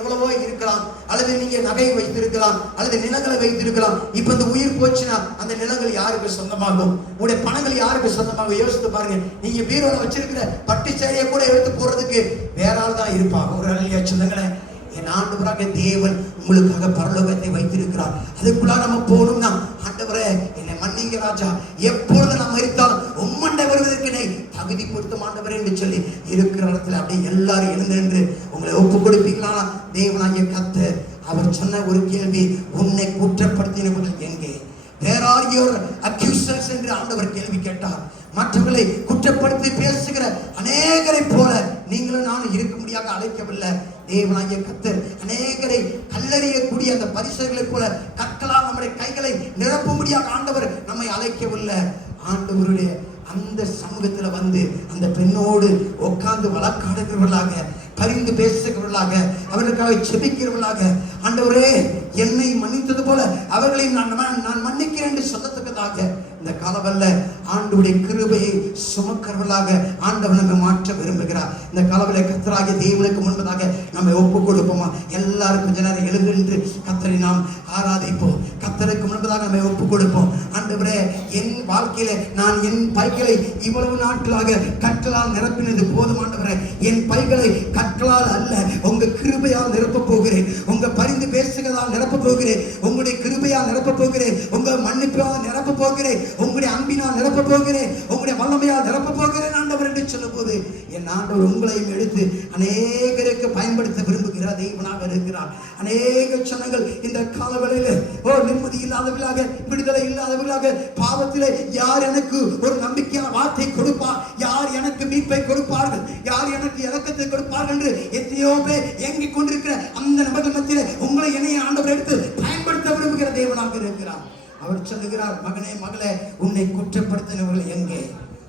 எவ்வளவோ இருக்கலாம், அல்லது நீங்க நகை வைத்திருக்கலாம், அல்லது நிலங்களை வைத்திருக்கலாம். இப்ப இந்த உயிர் போச்சுன்னா அந்த நிலங்கள் யாருக்கு சொந்தமாகும்? உங்களுடைய பணங்கள் யாருக்கு சொந்தமாகும்? யோசித்து பாருங்க. நீங்க பீரோல வச்சிருக்கிற பட்டு சேலையை கூட எடுத்து போறதுக்கு வேற ஆள் தான் இருப்பாங்க. ஒரு அல்லையா சொல்லுங்களேன். என் ஆண்டவராக தேவன் உங்களுக்காக பரலோகத்தை வைத்திருக்கிறார். அதுக்குள்ள நம்ம போகணும்னா, ஆண்டவரே என்னை மன்னிங்க ராஜா, எப்பொழுது நான் மரித்தாலும் உம்மண்டை வருவதற்கு என்னை தகுதிப்படுத்தும் ஆண்டவரே என்று சொல்லி இருக்கிற இடத்துல அப்படியே எல்லாரும் எழுந்து உங்களை ஒப்பு கொடுப்பீங்களா? தேவனாகிய கர்த்தர் அவர் சொன்ன ஒரு கேள்வி, உன்னை குற்றப்படுத்தினவர்கள் எங்கே? Where are your accusers என்று ஆண்டவர் கேள்வி கேட்டார். மற்றவர்களை குற்றப்படுத்தி பேசுகிற அநேகரை போல நீங்களும் நானும் இருக்க முடியாத அழைக்கவில்லை. தேவனாகிய கர்த்தர் அநேகரை கல்லறியக்கூடிய அந்த பரிசைகளை போல கற்களால் நம்முடைய கைகளை நிரப்ப முடியாத ஆண்டவர் நம்மை அழைக்கவில்லை. ஆண்டவருடைய அந்த சமூகத்துல வந்து அந்த பெண்ணோடு உட்கார்ந்து வழக்காடுகிறவர்களாக, பரிந்து பேசுகிறவர்களாக, அவர்களுக்காக செபிக்கிறவர்களாக, ஆண்டவரே என்னை மன்னித்தது போல அவர்களை நான் மன்னிக்கிறேன் என்று சொல்லத்தக்கதாக இந்த காலவல்ல ஆண்டவருடைய கிருபையை சுமக்கிறவர்களாக ஆண்டவர் நம்மை மாற்ற விரும்புகிறார். இந்த காலவல்ல கர்த்தராகிய தேவனுக்கு முன்பதாக நம்மை ஒப்பு கொடுப்போமா? எல்லாரும் கொஞ்ச நேரம் எழுந்து கர்த்தரை நாம் ஆராதிப்போம். கர்த்தருக்கு முன்பதாக நம்மை ஒப்பு கொடுப்போம். ஆண்டவரே, என் வாழ்க்கையில நான் என் பைகளை இவ்வளவு நாட்களாக கற்களால் நிரப்பினது போதும். ஆண்டவரே, என் பைகளை கற்களால் அல்ல, உங்க கிருபையால் நிரப்ப போகிறேன். உங்க பரிந்து பேசுகிறதால் நிரப்ப போகிறேன். உங்களுடைய கிருபையால் நிரப்ப போகிறேன். உங்க மன்னிப்பால் நிரப்ப போகிறேன். உங்களுடைய அன்பினால் நிரப்ப போகிறேன். உங்களுடைய வல்லமையால் நிரப்ப போகிறேன் ஆண்டவர் என்று சொல்லும் போது என் ஆண்டவர் உங்களையும் எடுத்து அநேகருக்கு பயன்படுத்த விரும்புகிற தெய்வனாக இருக்கிறார். அநேக ஜனங்கள் இந்த காலவெளியில் நிம்மதி இல்லாதவர்களாக, விடுதலை இல்லாதவர்களாக, பாவத்திலே யார் எனக்கு ஒரு நம்பிக்கையான வார்த்தை கொடுப்பார், யார் எனக்கு மீட்பை கொடுப்பார்கள், யார் எனக்கு இரக்கத்தை கொடுப்பார்கள் என்று எத்தனையோ பேர் ஏங்கிக் கொண்டிருக்கிற அந்த நபர்கள் மத்தியிலே உங்களை என்னைய ஆண்டவர் எடுத்து பயன்படுத்த விரும்புகிற தேவனாக இருக்கிறார். அவர் சொல்லுகிறார், மகனே மகளே, உன்னை குற்றப்படுத்தினவர்கள் எங்கே?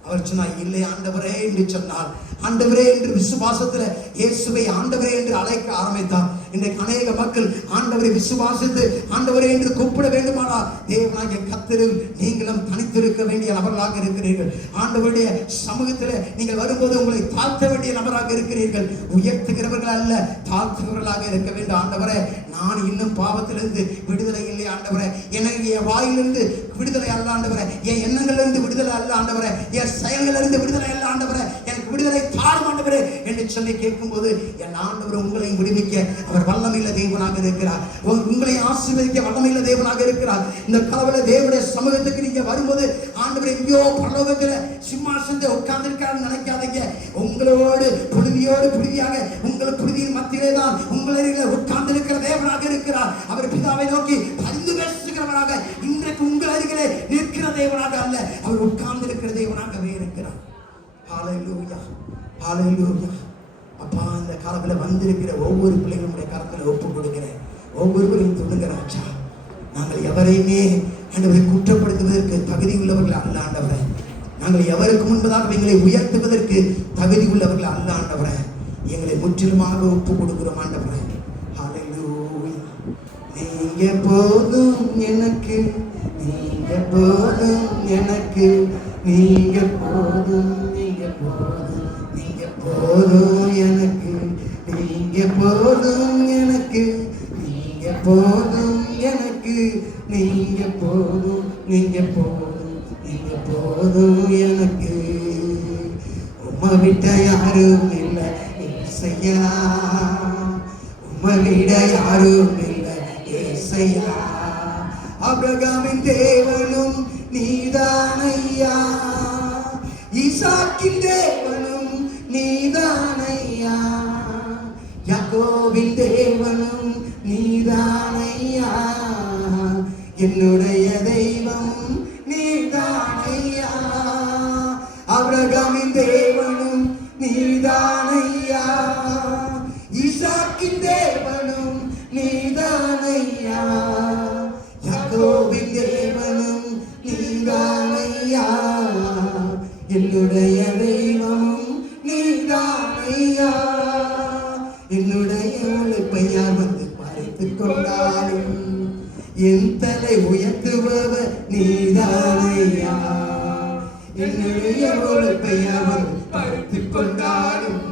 அவர் சொன்னார், இல்லை ஆண்டவரே என்று சொன்னார். ஆண்டவரே என்று விசுவாசத்துல இயேசுவை ஆண்டவரே என்று அழைக்க ஆரம்பித்தார். இன்றைக்கு அநேக மக்கள் ஆண்டவரை விசுவாசித்து ஆண்டவரே என்று கூப்பிட வேண்டுமானால் தேவனாகிய கர்த்தரில் நீங்களும் தனித்திருக்க வேண்டிய நபர்களாக இருக்கிறீர்கள். ஆண்டவருடைய சமூகத்தில் நீங்கள் வரும்போது உங்களை தாழ்த்த வேண்டிய நபராக இருக்கிறீர்கள். உயர்த்துகிறவர்கள் அல்ல, தாழ்த்துகிறவர்களாக இருக்க வேண்டும். ஆண்டவரே, நான் இன்னும் பாவத்திலிருந்து விடுதலை இல்லை ஆண்டவரே, எனக்கு என் வாயிலிருந்து விடுதலை அல்ல ஆண்டவரே, என் எண்ணங்களிலிருந்து விடுதலை அல்ல ஆண்டவரே, என் செயல்களிலிருந்து விடுதலை அல்ல ஆண்டவரே, எனக்கு விடுதலை தாரும் ஆண்டவரே என்று சொல்லி கேட்கும்போது என் ஆண்டவர் உங்களையும் விடுவிக்க அவர் வல்லமையுள்ள தேவனாக இருக்கிறார். உங்களை ஆசீர்வதிக்க வல்லமையுள்ள தேவனாக இருக்கிறார். இந்த கலவல தேவனுடைய சமூகத்துக்கு நீங்க வரும்போது ஆண்டவர் எங்கேயோ பரலோகத்தில் சிம்மாசனத்தை உட்கார்ந்திருக்காருன்னு நினைக்காதீங்க. உங்களோடு புழுதியாக உங்கள் புழுதியின் மத்தியிலே தான் உங்களிடையே உட்கார்ந்திருக்கிற தேவனாக இருக்கிறார். அவர் பிதாவை நோக்கி பரிந்து பேசுகிறவராக இன்றைக்கு உங்கள் அருகிலே நிற்கிற தேவனாக அல்ல, அவர் உட்கார்ந்திருக்கிற தேவனாகவே இருக்கிறார். ஹல்லேலூயா, ஹல்லேலூயா. அப்பா, அந்த காலத்தில் வந்திருக்கிற ஒவ்வொரு பிள்ளைகளுடைய கரத்தில் ஒப்பு கொடுக்கிறேன். ஒவ்வொருவரையும் தொடுகிறாச்சா. நாங்கள் எவரையுமே ஆண்டவரை குற்றப்படுத்துவதற்கு தகுதி உள்ளவர்கள் அல்ல ஆண்டவரே. நாங்கள் எவருக்கு முன்பதாக எங்களை உயர்த்துவதற்கு தகுதி உள்ளவர்கள் அல்ல ஆண்டவரே. எங்களை முற்றிலுமாக ஒப்பு கொடுக்கிறோம் ஆண்டவரே. ஹல்லேலூயா. நீங்க போதும் எனக்கு, நீங்க போதும் எனக்கு, நீங்க போதும், நீங்க போதும், நீங்க போதும் எனக்கு, நீங்க போதும் எனக்கு, நீங்க போதும் எனக்கு, நீங்க போதும், நீங்க போதும், நீங்க போதும் எனக்கு. உம்மை விட்ட யாரும் இல்லை ஏசையா, உம்மை விட யாரும் இல்லை ஏசையா. ஆபிரகாமின் தேவனும் நீதானையா, ஈசாக்கின் தேவனும் நீதானையா, யாக்கோபின் தேவனும் நீதானையா, என்னுடைய தெய்வம் நீதானையா. ஆபிரகாமின் தேவனும் நீதானையா, ஈசாக்கின் தேவனும் நீதானையா, யாக்கோபின் தேவனும் நீதானையா, என்னுடைய தெய்வம் நீதானையா. என்னுடைய உழைப்பை யார் வந்து பறித்துக் கொண்டாலும் என் தலை உயர்த்துபவர் நீதானையா. என்னுடைய உழைப்பை யார் வந்து பறித்துக் கொண்டாலும்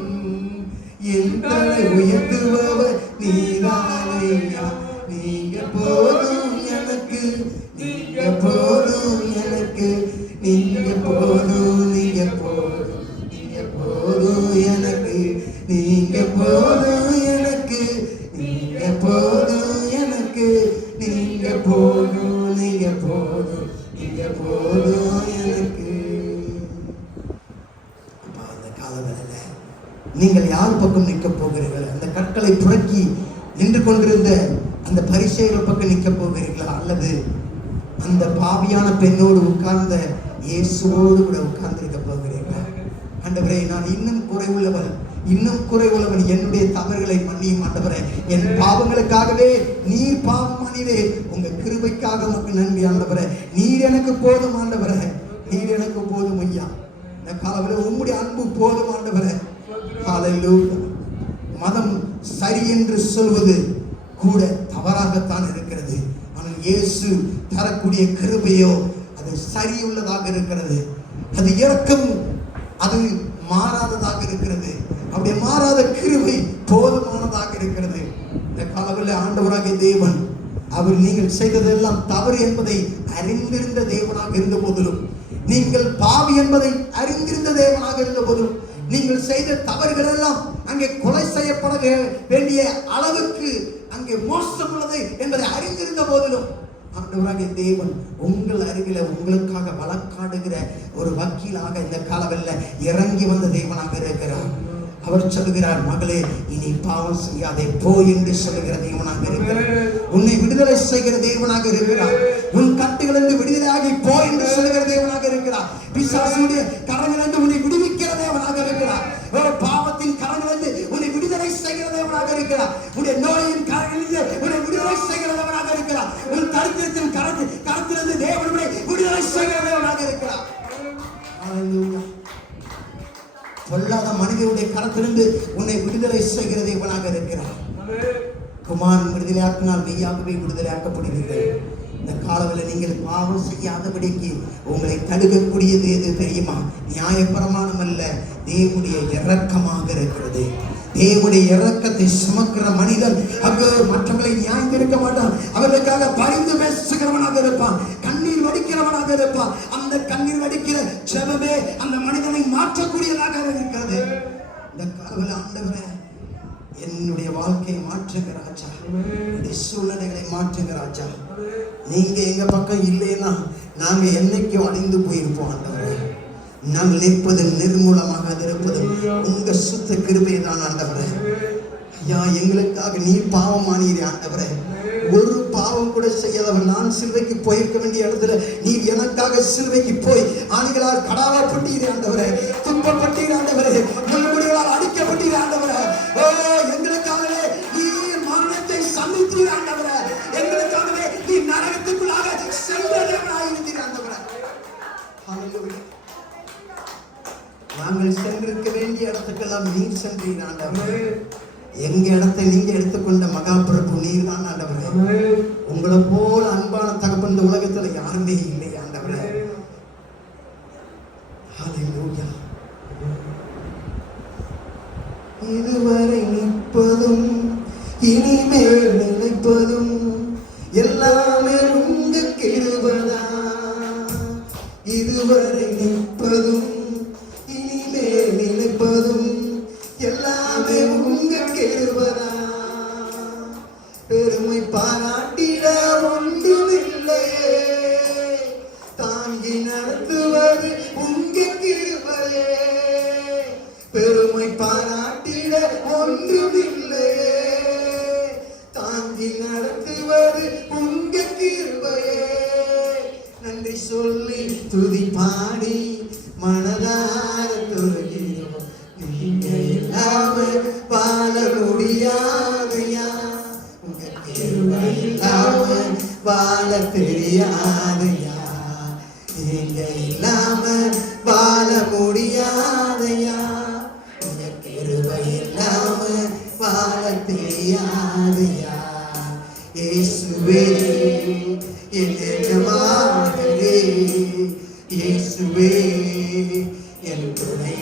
என் தலை உயர்த்துபவர் நீதானையா. நீங்க போதும் எனக்கு, நீங்க போதும் எனக்கு, நீங்க போதும், நீங்க போதும், நீங்க போதும் எனக்கு, நீங்க போதும் எனக்கு, நீங்க போதும் எனக்கு, நீங்க போதும், நீங்க போதும், நீங்க போதும் எனக்கு. அப்பா, இந்த காலங்களில் நீங்கள் யார் பக்கம் நிற்க போகிறீர்கள்? அந்த கற்களை புரக்கி நின்று கொண்டிருந்த அந்த பரிசேயர் பக்கம் நிற்க போகிறீர்களா, அல்லது அந்த பாவியான பெண்ணோடு உட்கார்ந்த இயேசுவோடு கூட உட்கார்ந்திருக்க போகிறீர்களா? ஆண்டவரே, நான் இன்னும் குறைவுள்ளவன், என்னுடைய தவறுகளை மன்னியும் ஆண்டவரே. என் பாவங்களுக்காகவே நீர் பாவம் மன்னிவே. உங்க கிருபைக்காக உமக்கு நன்றி ஆண்டவரே. நீர் எனக்கு போதும் ஆண்டவரே, நீர் எனக்கு போதும் ஐயா. இந்த காலத்தில் உம்முடைய அன்பு போதும் ஆண்டவரே. ஹல்லேலூயா. மதம் சரி என்று சொல்வது கூட தவறாகத்தான் இருக்கிறது. ஆனால் இயேசு தரக்கூடிய கிருபையோ அது சரியுள்ளதாக இருக்கிறது. அது இரக்கம், அது மாறாததாக இருக்கிறது. அப்படி மாறாத கிருபை போதுமானதாக இருக்கிறது. இந்த காலவில் ஆண்டவராகிய தேவன் அவர் நீங்கள் செய்ததெல்லாம் தவறு என்பதை அறிந்திருந்த தேவனாக இருந்த போதிலும், நீங்கள் பாவி என்பதை அறிந்திருந்த தேவனாக இருந்த போதிலும், நீங்கள் செய்த தவறுகள் எல்லாம் அங்கே கொலை செய்யப்பட வேண்டிய அளவுக்கு அங்கே மோசம் உள்ளது என்பதை அறிந்திருந்த போதிலும், ஆண்டவராகிய தேவன் உங்கள் அருகில உங்களுக்காக வழக்காடுகிற ஒரு வக்கீலாக இந்த காலவெல்ல இறங்கி வந்த தேவனாக இருக்கிறார். அவர் சொல்லுகிறார், மகளே, இனி பாவம் செய்யாதே போ என்று சொல்லுகிற தேவனாக இருக்கிறார். உன்னை விடுதலை செய்கிற தேவனாக இருக்கிறார். உன் கட்டுகளிலிருந்து விடுதலையாகி போ என்று சொல்லுகிற தேவனாக இருக்கிறார். பிசாசுடைய கரங்களிலிருந்து உன்னை விடுவிக்கிற தேவனாக இருக்கிறார். பாவத்தின் கரங்களிலிருந்து உன்னை விடுதலை செய்கிற தேவனாக இருக்கிறார். உன்னுடைய நோயின் கரங்களிலிருந்து உன்னை விடுதலை செய்கிற தேவனாக இருக்கிறார். உன் தரித்திரத்தின் கரத்திலிருந்து தேவன் உன்னை விடுதலை செய்கிற தேவனாக இருக்கிறார். ஹல்லேலூயா. பொல்லாத மனிதனுடைய கரத்திலிருந்து உன்னை விடுதலை செய்கிற தேவனாக இருக்கிறார். குமாரன் விடுதலையாக்கினால் மெய்யாகவே விடுதலையாக்கப்படுவீர்கள். இந்த காலவில் நீங்கள் பாவம் செய்யாதபடிக்கு உங்களை தடுக்கக்கூடியது எது தெரியுமா? நியாயப்பிரமாணம் அல்ல, தேவனுடைய இரக்கமாக இருக்கிறது. தேவனுடைய இரக்கத்தை சுமக்கிற மனிதன் அங்கு மற்றவர்களை நியாயம் இருக்க மாட்டான். அவர்களுக்காக பரிந்து பேசுகிறவனாக இருப்பான், கண்ணீர் வடிக்கிறவனாக இருப்பான். அந்த கண்ணீர் வடிக்கிற ஜெபமே அந்த மனிதனை மாற்றக்கூடியதாக இருக்கிறது. இந்த காலவில் ஆண்டவரே, என்னுடைய வாழ்க்கையை மாற்றுங்க ராஜா, என்னுடைய சூழ்நிலைகளை மாற்றுங்க ராஜா. நீங்க எங்க பக்கம் இல்லைன்னா நாங்க என்னைக்கும் அழிந்து போயிருப்போம் ஆண்டவரே. நான் நிற்பதும் நிர்மூலமாக இருப்பதும் உங்க சுத்த கிருபை தான் ஆண்டவரே. ஐயா, எங்களுக்காக நீர் பாவமானீரே ஆண்டவரே. ஒரு பாவம் கூட செய்யாதவர் நான் சிலுவைக்கு போயிருக்க வேண்டிய இடத்துல நீர் எனக்காக சிலுவைக்கு போய் ஆணிகளால் கடாவப்பட்டீரே ஆண்டவரே, துன்பப்பட்டீரே ஆண்டவரே, முள்முடிகளால் அடிக்கப்பட்டீரே ஆண்டவரே. ஓ, எங்களுக்காகவே நீர் மரணத்தை சந்தித்தீரே ஆண்டவரே. எங்களுக்காகவே நீர் நரகத்துக்குள்ளாக சென்றவராயிருந்தீரே ஆண்டவரே. ஹல்லேலூயா. நாங்கள் சென்றிருக்க வேண்டிய இடத்துக்கெல்லாம் நீர் சென்றீர் ஆண்டவரே. எங்க இடத்தை நீங்க எடுத்துக்கொண்ட மகாபிரபு நீர் தான் ஆண்டவரே. உங்களை போல அன்பான தகப்பன் இந்த உலகத்துல யாருமே இல்லை ஆண்டவரே. ஹல்லேலூயா. இதுவரை நிற்பதும் இனிமேல் நிலைப்பதும் எல்லாமே உங்க கிருபைதா. இதுவரை நிற்பதும் இனிமேல் நிலைப்பதும் எல்லாமே உங்க கிருபைதா. பெருமை பாராட்டிட ஒன்றுமில்லையே, தாங்கி நடத்துவது உங்க கிருபையே. பெருமை பாராட்டிட ஒன்றுமில்லையே, தாங்கி நடத்துவது உங்க கிருபையே. நன்றி சொல்லி துதி பாடி மனதார துறகிறோம். நீங்க இல்லாம வாழ முடியாதையா, உங்க கிருபை இல்லாம வாழ தெரியாதையா. நீங்க இல்லாம வாழ முடியாதையா, உங்க கிருபை இல்லாம வாழ தெரியாதையா. இயேசுவே என் எஜமானரே, இயேசுவே என் துணையா.